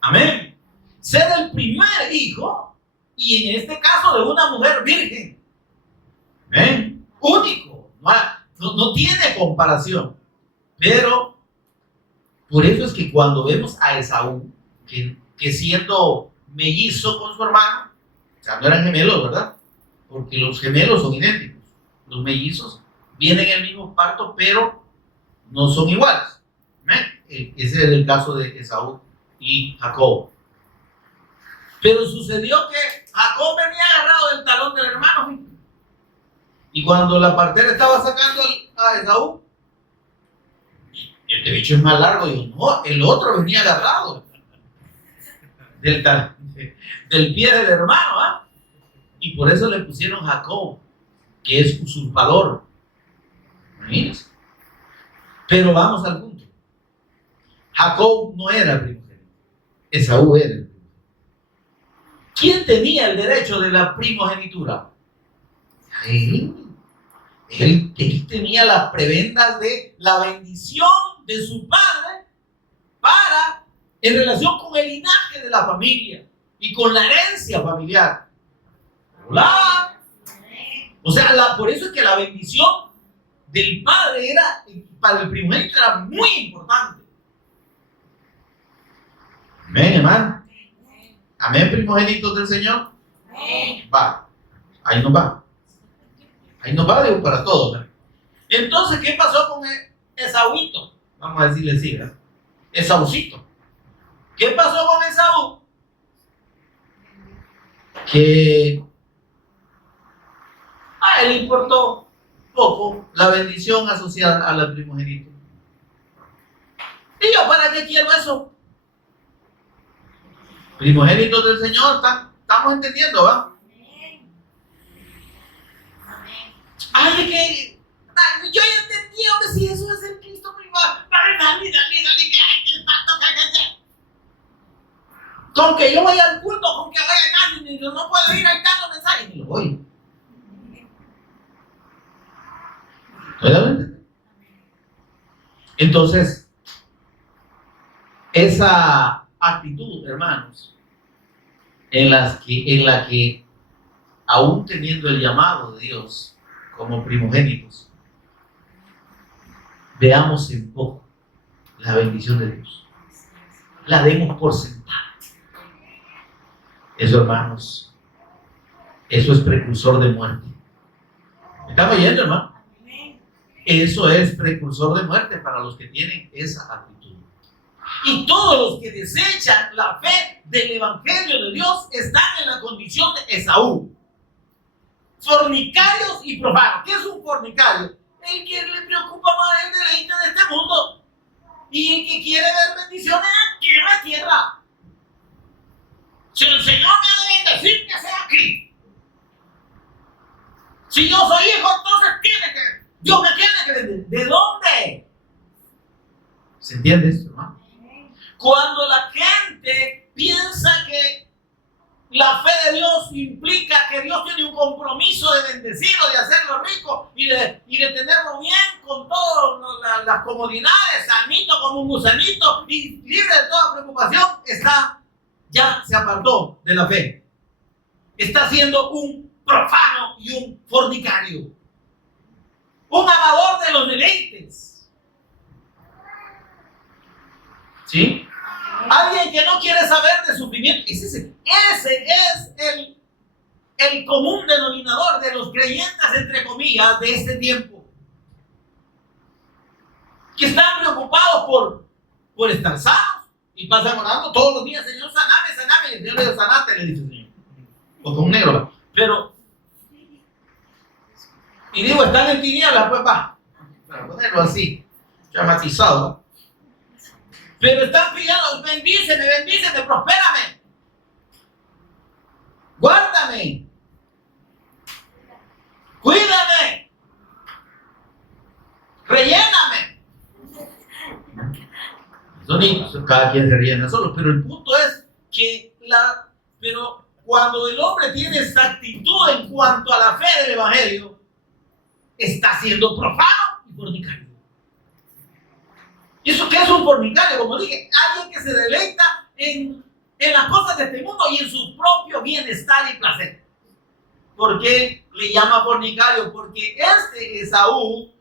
Amén. Ser el primer hijo, y en este caso de una mujer virgen. Amén. Único. No tiene comparación. Pero por eso es que cuando vemos a Esaú, que siendo mellizo con su hermano, o sea, no eran gemelos, ¿verdad? Porque los gemelos son idénticos. Los mellizos vienen en el mismo parto, pero no son iguales. ¿Amén? Ese es el caso de Esaú y Jacob. Pero sucedió que Jacob venía agarrado del talón del hermano. Y cuando la partera estaba sacando a Esaú, este bicho es más largo, y no, el otro venía agarrado del pie del hermano, ¿ah? Y por eso le pusieron Jacob, que es usurpador. Imagínense. Pero vamos al punto. Jacob no era primogénito, Esaú era el primogénito. ¿Quién tenía el derecho de la primogenitura? Él tenía las prebendas de la bendición de su padre en relación con el linaje de la familia y con la herencia familiar. Hola. O sea, por eso es que la bendición del padre para el primogénito era muy importante. Amén, hermano. Amén, primogénitos del Señor. Va, ahí nos va. Ahí nos va, digo, para todos, ¿no? Entonces, ¿qué pasó con Esaúito? Vamos a decirle así, ¿verdad? Esaúcito. ¿Qué pasó con Esaú? Que a él le importó poco la bendición asociada a la primogenitura. ¿Y yo para qué quiero eso? Primogénitos del Señor, estamos entendiendo, ¿va? Ay, que yo ya entendí, hombre, si eso es el Cristo privado. Dale, que el pacto que con que yo vaya al culto, con que vaya nadie, yo no puedo ir, ahí están los mensajes, ni lo voy. ¿Realmente? Entonces, esa actitud, hermanos, en la que aún teniendo el llamado de Dios como primogénitos, veamos en poco la bendición de Dios, la demos por sentada. Eso, hermanos, eso es precursor de muerte. ¿Me están oyendo, hermano? Eso es precursor de muerte para los que tienen esa actitud. Y todos los que desechan la fe del Evangelio de Dios están en la condición de Esaú. Fornicarios y profanos. ¿Qué es un fornicario? El que le preocupa más el deleite de este mundo y el que quiere ver bendiciones aquí en la tierra. Si el Señor me ha de bendecir, que sea aquí. Si yo soy hijo, entonces Dios me tiene que bendecir. ¿De dónde? ¿Se entiende esto, hermano? Cuando la gente piensa que la fe de Dios implica que Dios tiene un compromiso de bendecirlo, de hacerlo rico y de tenerlo bien con todas las comodidades, sanito como un gusanito y libre de toda preocupación, ya se apartó de la fe. Está siendo un profano y un fornicario, un amador de los deleites. ¿Sí? Alguien que no quiere saber de sufrimiento. Ese es el común denominador de los creyentes, entre comillas, de este tiempo. Que están preocupados por estar sanos y pasan orando todos los días: Señor, saname. Y el Señor le dice: sanate, le dice el Señor. O con un negro. Pero, y digo, están en tinieblas, pues va. Para ponerlo así, dramatizado. Pero están pidiendo: bendíceme, prospérame. guárdame, cuídame, relléname. Cada quien se rellena solo, pero el punto es que pero cuando el hombre tiene esta actitud en cuanto a la fe del evangelio, está siendo profano y fornicario. ¿Y eso qué es un fornicario? Como dije, alguien que se deleita en las cosas de este mundo y en su propio bienestar y placer. ¿Por qué le llama fornicario? Porque Esaú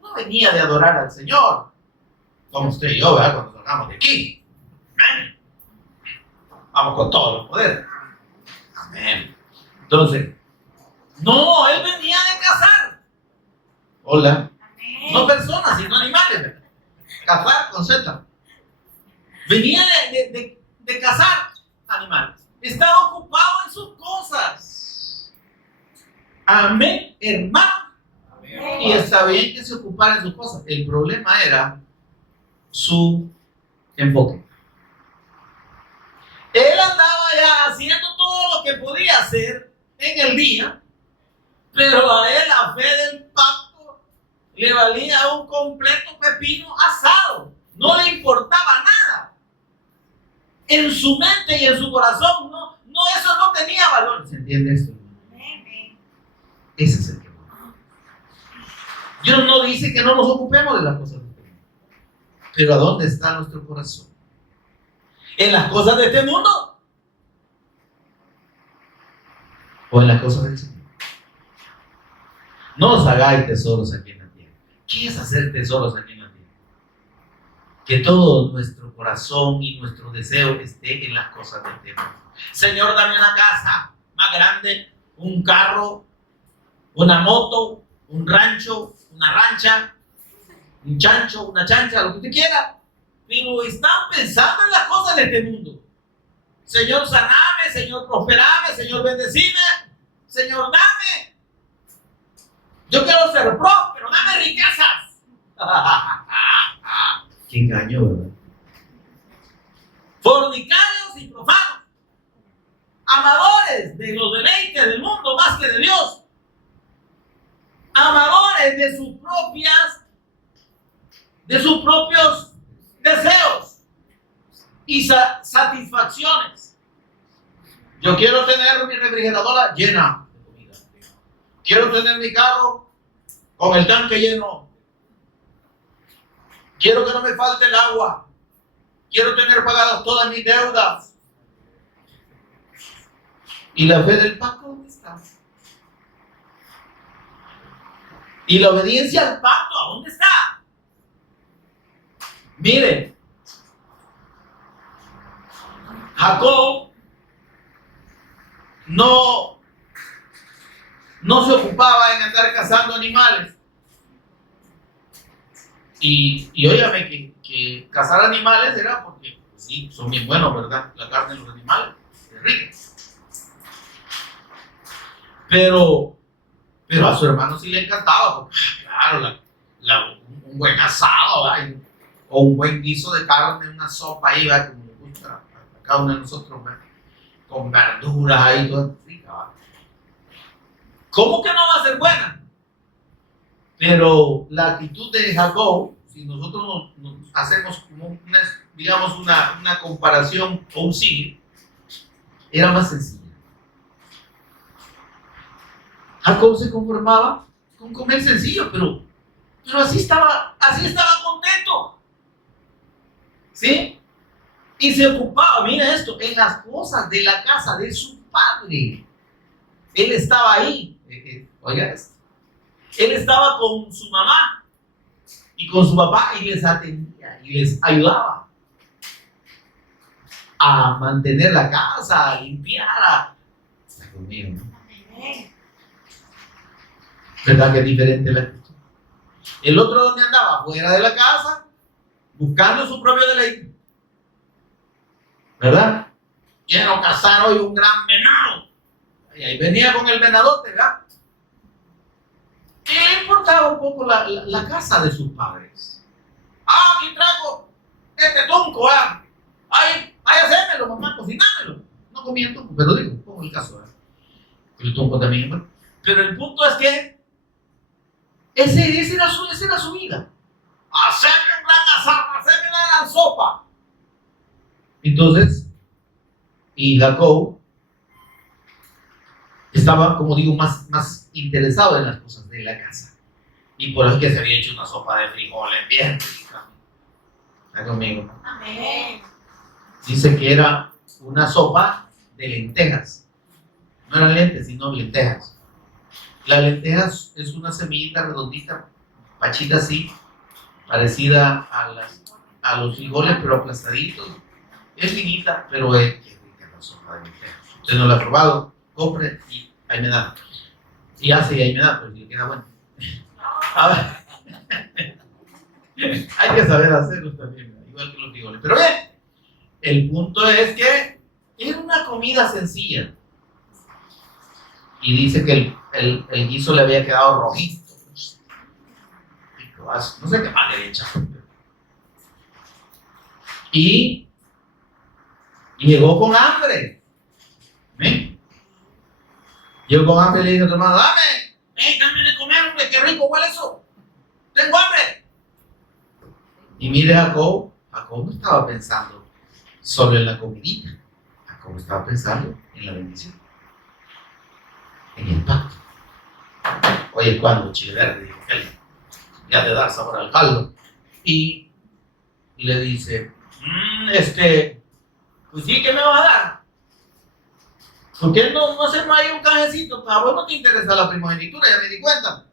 no venía de adorar al Señor, como usted y yo, ¿verdad? Cuando salgamos de aquí. Amén. Vamos con todo el poder. Amén. Entonces, no, él venía de cazar. Hola. Amén. No personas, sino animales. Cazar con Z. Venía de cazar animales. Estaba ocupado en sus cosas. Amén, hermano. Amén. Y está bien que se ocupara en sus cosas. El problema era su enfoque. Él andaba ya haciendo todo lo que podía hacer en el día, pero a él la fe del pacto le valía un completo pepino asado. No le importaba nada. En su mente y en su corazón, eso no tenía valor. ¿Se entiende esto? Ese es el que. Dios no dice que no nos ocupemos de las cosas de este mundo. Pero ¿a dónde está nuestro corazón? ¿En las cosas de este mundo? ¿O en las cosas del Señor? No os hagáis tesoros aquí en la tierra. ¿Qué es hacer tesoros aquí en la tierra? Que todo nuestro corazón y nuestro deseo esté en las cosas del este mundo. Señor, dame una casa más grande, un carro, una moto, un rancho, una rancha, un chancho, una chancha, lo que usted quiera. Pero están pensando en las cosas de este mundo. Señor, saname, Señor, prosperame, Señor, bendecime, Señor, dame. Yo quiero ser próspero, dame riquezas. Qué engaño, ¿verdad? Fornicarios y profanos, amadores de los deleites del mundo más que de Dios, amadores de sus propios deseos y satisfacciones. Yo quiero tener mi refrigeradora llena de comida. Quiero tener mi carro con el tanque lleno. Quiero que no me falte el agua. Quiero tener pagadas todas mis deudas. ¿Y la fe del pacto dónde está? ¿Y la obediencia al pacto a dónde está? Miren, Jacob no se ocupaba en andar cazando animales. Y óigame que cazar animales era porque, pues sí, son bien buenos, ¿verdad? La carne de los animales es rica. Pero a su hermano sí le encantaba, porque, claro, un buen asado, ¿verdad? O un buen guiso de carne, una sopa ahí, ¿verdad? Como le gusta a cada uno de nosotros, ¿verdad? Con verduras ahí, todo rica, ¿verdad? ¿Cómo que no va a ser buena? Pero la actitud de Jacob, si nosotros nos hacemos como una comparación o un símil, era más sencilla. Jacob se conformaba con comer sencillo, pero así estaba contento. ¿Sí? Y se ocupaba, mira esto, en las cosas de la casa de su padre. Él estaba ahí. Oiga esto. Él estaba con su mamá y con su papá y les atendía y les ayudaba a mantener la casa, a limpiar. Está conmigo, ¿no? ¿Verdad que es diferente la actitud? El otro donde andaba, fuera de la casa, buscando su propio deleite. ¿Verdad? Quiero cazar hoy un gran venado. Y ahí venía con el venadote, ¿verdad? Y le importaba un poco la casa de sus padres. Aquí traigo este tunco, ¿verdad? Ahí ay, hacémelo, mamá, cocinámelo. No comiendo, pero digo, como el caso, ¿verdad? El tumpo también, bueno. Pero el punto es que esa era su vida. Hacerme un gran asado, hacerme una gran sopa. Entonces, y Jacob estaba, como digo, más interesado en las cosas de la casa. Y por eso que se había hecho una sopa de frijoles bien rica. ¿Está conmigo? Amén. Dice que era una sopa de lentejas. No eran lentes, sino lentejas. La lentejas es una semillita redondita, pachita así, parecida a los frijoles, pero aplastaditos. Es finita, pero es que rica la sopa de lentejas. Usted no la ha probado, compre y ahí me da. Y hace y ahí me da, pero si le queda bueno. A ver. Hay que saber hacerlo también, igual que los frijoles. Pero bien, el punto es que era una comida sencilla. Y dice que el guiso le había quedado rojito. No sé qué más le echa. Y llegó con hambre. ¿Ven? Llegó con hambre y le dijo a tu hermano, dame de comer, hombre, qué rico huele eso. Tengo hambre. Y mire Jacob no estaba pensando solo en la comidita. Jacob estaba pensando en la bendición. En el pacto. Oye, cuando chile verde, dijo él, ya te da sabor al caldo. Y le dice, pues sí, ¿qué me vas a dar? ¿Por qué no hacemos ahí un canjecito? A vos no te interesa la primogenitura, ya me di cuenta.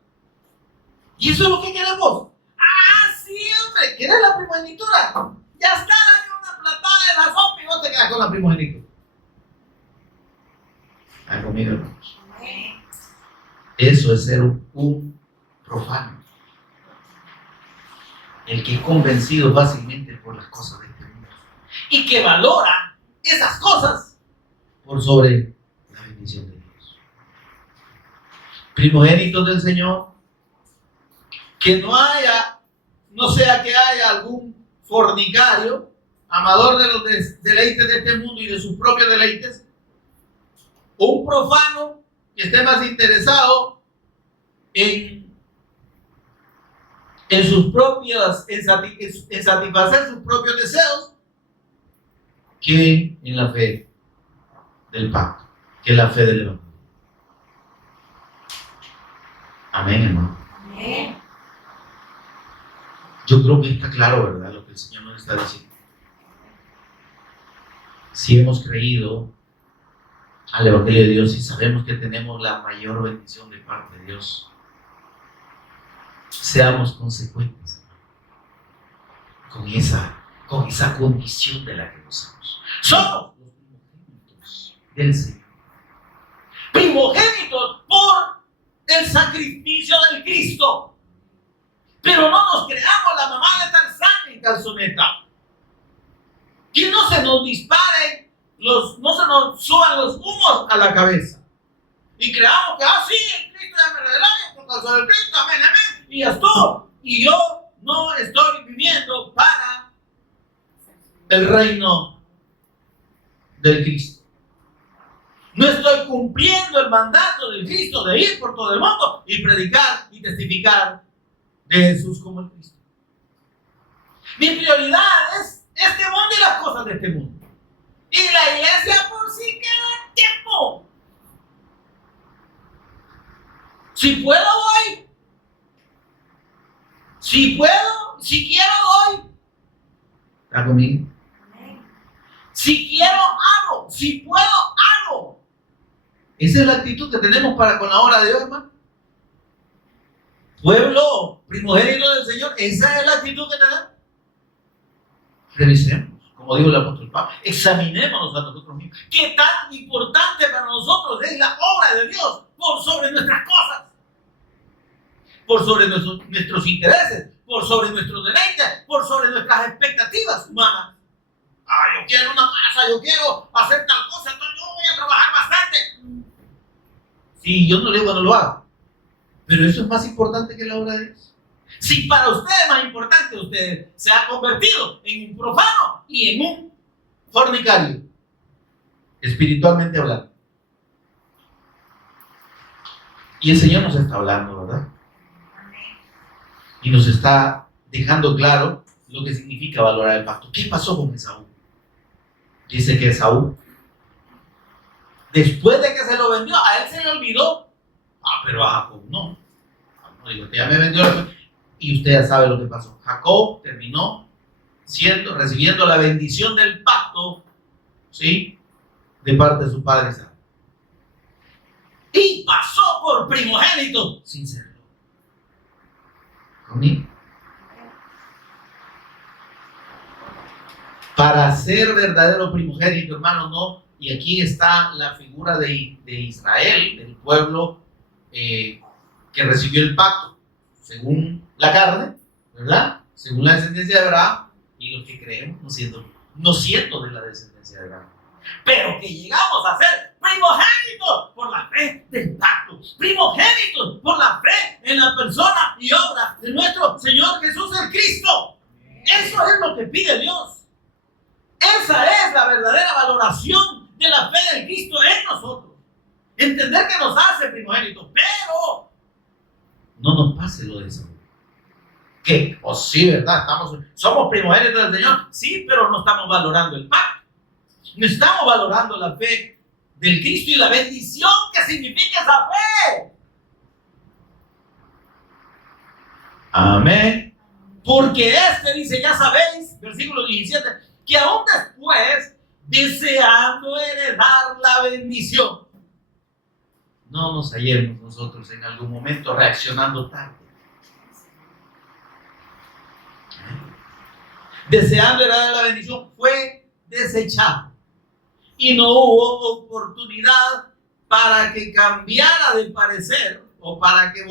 ¿Y eso es lo que queremos? Ah, sí, hombre, ¿quieres la primogenitura? Ya está, dame una platada de la sopa y vos te quedas con la primogenitura. ¿Están conmigo, hermanos? Eso es ser un profano. El que es convencido fácilmente por las cosas de este mundo y que valora esas cosas por sobre la bendición de Dios. Primogénitos del Señor, que no sea que haya algún fornicario, amador de los deleites de este mundo y de sus propios deleites, o un profano que esté más interesado en satisfacer sus propios deseos que en la fe del pacto, que en la fe del Evangelio. Amén, hermano. Amén. Yo creo que está claro, ¿verdad?, lo que el Señor nos está diciendo. Si hemos creído al Evangelio de Dios y sabemos que tenemos la mayor bendición de parte de Dios, seamos consecuentes con esa condición de la que gozamos. Somos los primogénitos del Señor. Primogénitos por el sacrificio del Cristo. Pero no nos creamos la mamá de Tarzán en calzoneta. Que no se nos disparen, no se nos suban los humos a la cabeza. Y creamos que, sí, el Cristo ya me reveló, por causa del Cristo, amén, amén, y ya estuvo. Y yo no estoy viviendo para el reino del Cristo. No estoy cumpliendo el mandato del Cristo de ir por todo el mundo y predicar y testificar de Jesús como el Cristo. Mi prioridad es este mundo y las cosas de este mundo. Y la iglesia por sí queda tiempo. Si puedo, voy. Si puedo, si quiero, voy. ¿Está conmigo? Si quiero, hago. Si puedo, hago. Esa es la actitud que tenemos para con la obra de Dios, hermano. Pueblo primogénito del Señor, esa es la actitud que tenemos. Revisemos, como dijo el apóstol Pablo, examinémonos a nosotros mismos. ¿Qué tan importante para nosotros es la obra de Dios por sobre nuestras cosas? Por sobre nuestros intereses, por sobre nuestros deleites, por sobre nuestras expectativas humanas. Yo quiero una casa, yo quiero hacer tal cosa, entonces yo voy a trabajar bastante. Sí, yo no le digo que no lo haga, pero eso es más importante que la obra de Dios. Si para usted es más importante, usted se ha convertido en un profano y en un fornicario, espiritualmente hablando. Y el Señor nos está hablando, ¿verdad? Y nos está dejando claro lo que significa valorar el pacto. ¿Qué pasó con Esaú? Dice que Esaú, después de que se lo vendió, a él se le olvidó. Pero a Jacob no. No digo, ya me vendió. Y usted ya sabe lo que pasó. Jacob terminó recibiendo la bendición del pacto, ¿sí? De parte de su padre Esaú. Y pasó por primogénito sin serlo. ¿Conmigo? Para ser verdadero primogénito, hermano, no. Y aquí está la figura de Israel, del pueblo que recibió el pacto, según la carne, ¿verdad? Según la descendencia de Abraham, y los que creemos no siendo de la descendencia de Abraham. Pero que llegamos a ser primogénitos por la fe del pacto, primogénitos por la fe en la persona y obra de nuestro Señor Jesús el Cristo. Eso es lo que pide Dios. Esa es la verdadera valoración de la fe del Cristo en nosotros. Entender que nos hace primogénitos, pero no nos pase lo de eso. ¿Qué? Pues sí, ¿verdad? Somos primogénitos del Señor, sí, pero no estamos valorando el pacto. No estamos valorando la fe del Cristo y la bendición que significa esa fe. Amén. Porque dice, ya sabéis, versículo 17, que aún después, deseando heredar la bendición, no nos hallemos nosotros en algún momento reaccionando tarde. Deseando heredar la bendición, fue desechado. Y no hubo oportunidad para que cambiara de parecer o para que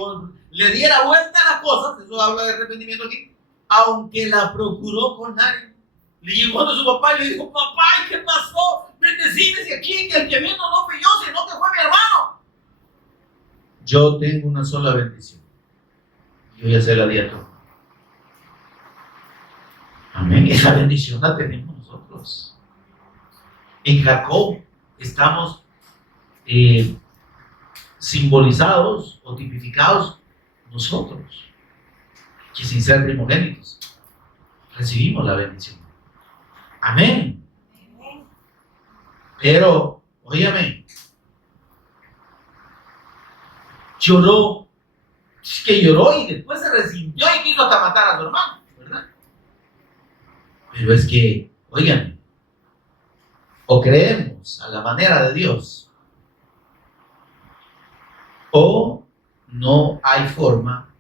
le diera vuelta a las cosas. Eso habla de arrepentimiento aquí. Aunque la procuró con nadie. Le llegó a su papá y le dijo, papá, ¿qué pasó? Bendecime aquí, que el que vino no fui yo, sino que fue mi hermano. Yo tengo una sola bendición. Yo ya se la di a todos. Amén. Esa bendición la tenemos nosotros. En Jacob estamos simbolizados o tipificados nosotros, que sin ser primogénitos recibimos la bendición. Amén. Pero, óyame, lloró, es que lloró y después se resintió y quiso hasta matar a su hermano, ¿verdad? Pero es que, óigame, o creemos a la manera de Dios, o no hay forma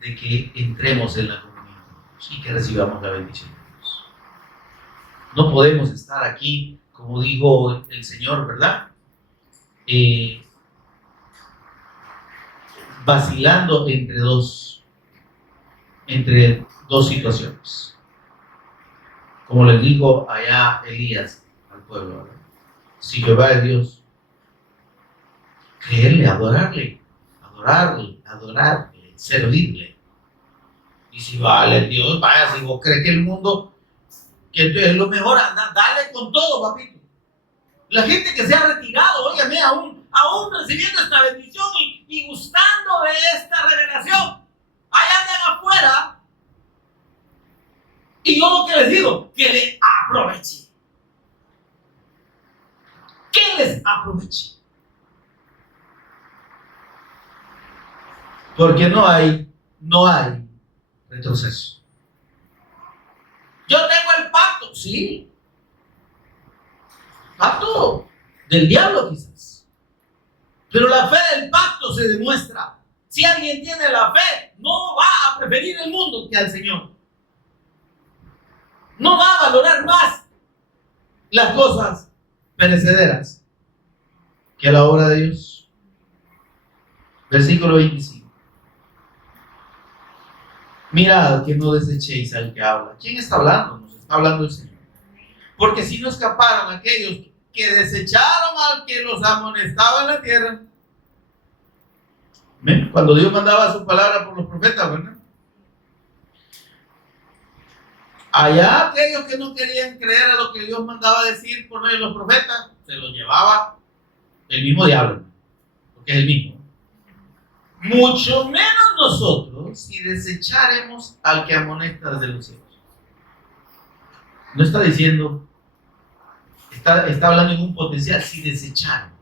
de que entremos en la comunión y que recibamos la bendición de Dios. No podemos estar aquí, como dijo el Señor, ¿verdad? Vacilando entre dos situaciones. Como les dijo allá Elías al pueblo, ¿verdad? Si Jehová es Dios, creerle, adorarle, servirle. Y si vale Dios, vaya, si vos crees que el mundo, que es lo mejor, anda, dale con todo, papito. La gente que se ha retirado, óigame, aún recibiendo esta bendición y gustando de esta revelación, ahí andan afuera. Y yo lo que les digo, que le aproveche. Que les aproveche. Porque no hay retroceso. Yo tengo el pacto, sí. Pacto del diablo quizás. Pero la fe del pacto se demuestra. Si alguien tiene la fe, no va a preferir el mundo que al Señor. No va a valorar más las cosas perecederas que la obra de Dios. Versículo 25. Mirad que no desechéis al que habla. ¿Quién está hablando? Nos está hablando el Señor. Porque si no escaparon aquellos que desecharon al que los amonestaba en la tierra. ¿Ven? Cuando Dios mandaba su palabra por los profetas, ¿verdad? Allá aquellos que no querían creer a lo que Dios mandaba decir por medio de los profetas, se los llevaba el mismo diablo, porque es el mismo. Mucho menos nosotros si desecharemos al que amonesta desde los cielos. No está diciendo, está hablando en un potencial si desecharon.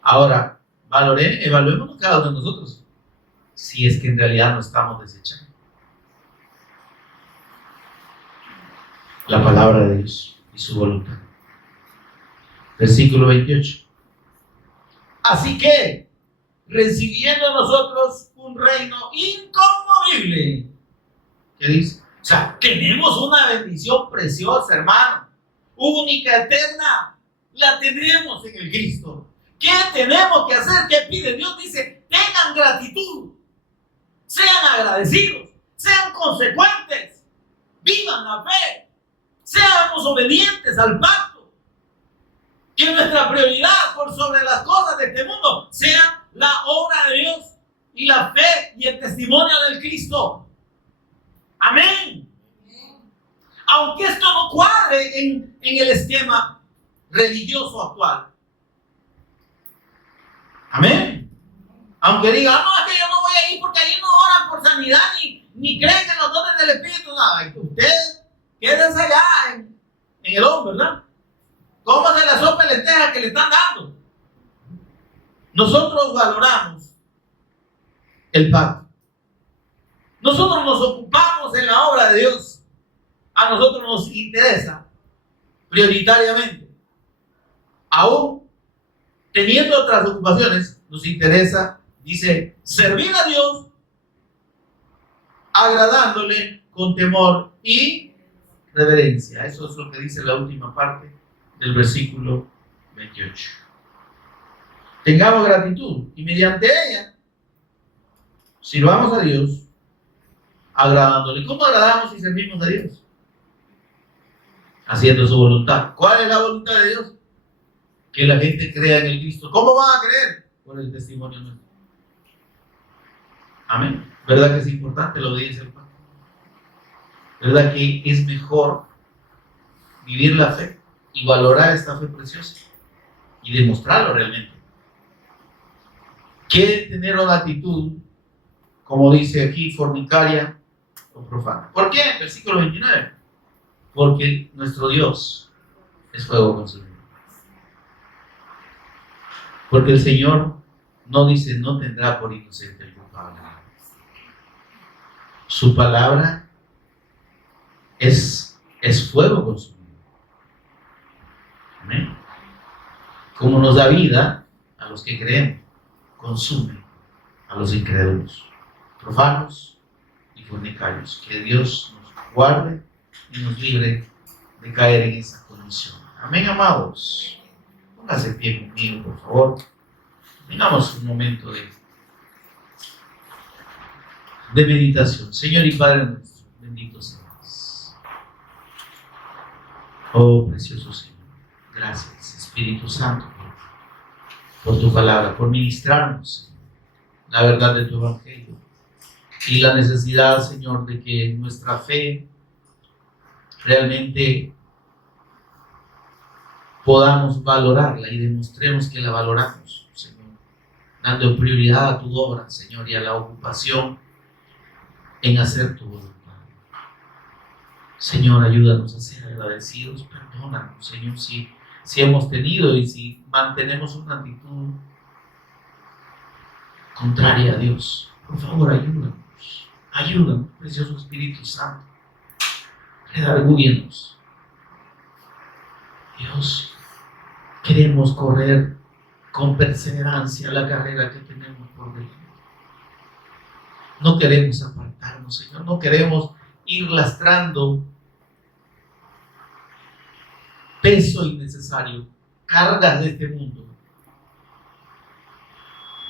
Ahora, evaluemos cada uno de nosotros si es que en realidad no estamos desechando la palabra de Dios y su voluntad. Versículo 28. Así que, recibiendo nosotros un reino inconmovible, ¿qué dice? O sea, tenemos una bendición preciosa, hermano, única, eterna, la tenemos en el Cristo. ¿Qué tenemos que hacer? ¿Qué pide Dios? Dice, tengan gratitud, sean agradecidos, sean consecuentes, vivan la fe, seamos obedientes al pacto. Que nuestra prioridad por sobre las cosas de este mundo sea la obra de Dios y la fe y el testimonio del Cristo. Amén. Aunque esto no cuadre en el esquema religioso actual. Amén. Aunque diga, no, es que yo no voy a ir porque ahí no oran por sanidad ni creen en los dones del Espíritu. Nada, usted quédense allá en el hombre, ¿verdad? Cómase la sopa de lentejas que le están dando. Nosotros valoramos el pacto. Nosotros nos ocupamos en la obra de Dios. A nosotros nos interesa prioritariamente. Aún teniendo otras ocupaciones, nos interesa, dice, servir a Dios agradándole con temor y reverencia. Eso es lo que dice la última parte del versículo 28. Tengamos gratitud y mediante ella sirvamos a Dios agradándole. ¿Cómo agradamos y servimos a Dios? Haciendo su voluntad. ¿Cuál es la voluntad de Dios? Que la gente crea en el Cristo. ¿Cómo van a creer? Por el testimonio nuestro. Amén. ¿Verdad que es importante la obediencia al Padre? ¿Verdad que es mejor vivir la fe y valorar esta fe preciosa y demostrarlo realmente? Que tener una actitud, como dice aquí, fornicaria o profana. ¿Por qué? Versículo 29. Porque nuestro Dios es fuego consumido. Porque el Señor no dice, no tendrá por inocente el culpable. Su palabra es fuego consumido. Amén. Como nos da vida a los que creemos, consume a los incrédulos, profanos y fornicarios. Que Dios nos guarde y nos libre de caer en esa condición. Amén, amados. Póngase pie conmigo, por favor. Tengamos un momento de meditación. Señor y Padre nuestro, bendito seas. Oh, precioso Señor. Gracias, Espíritu Santo, por tu palabra, por ministrarnos, Señor, la verdad de tu evangelio. Y la necesidad, Señor, de que nuestra fe realmente podamos valorarla y demostremos que la valoramos, Señor, dando prioridad a tu obra, Señor, y a la ocupación en hacer tu voluntad. Señor, ayúdanos a ser agradecidos, perdónanos, Señor, si hemos tenido y si mantenemos una actitud contraria a Dios. Por favor, ayúdanos, precioso Espíritu Santo, redargúyenos. Dios, queremos correr con perseverancia la carrera que tenemos por delante. No queremos apartarnos, Señor, no queremos ir lastrando peso innecesario, cargas de este mundo,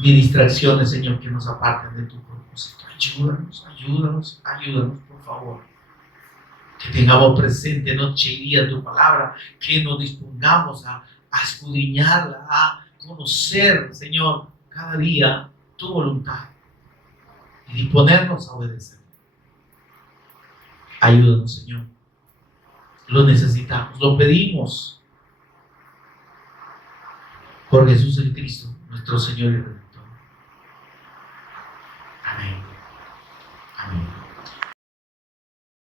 ni distracciones, Señor, que nos aparten de tu propósito. Ayúdanos, por favor. Que tengamos presente noche y día tu palabra, que nos dispongamos a escudriñarla, a conocer, Señor, cada día tu voluntad y disponernos a obedecer. Ayúdanos, Señor. Lo necesitamos, lo pedimos por Jesús el Cristo, nuestro Señor y Rey.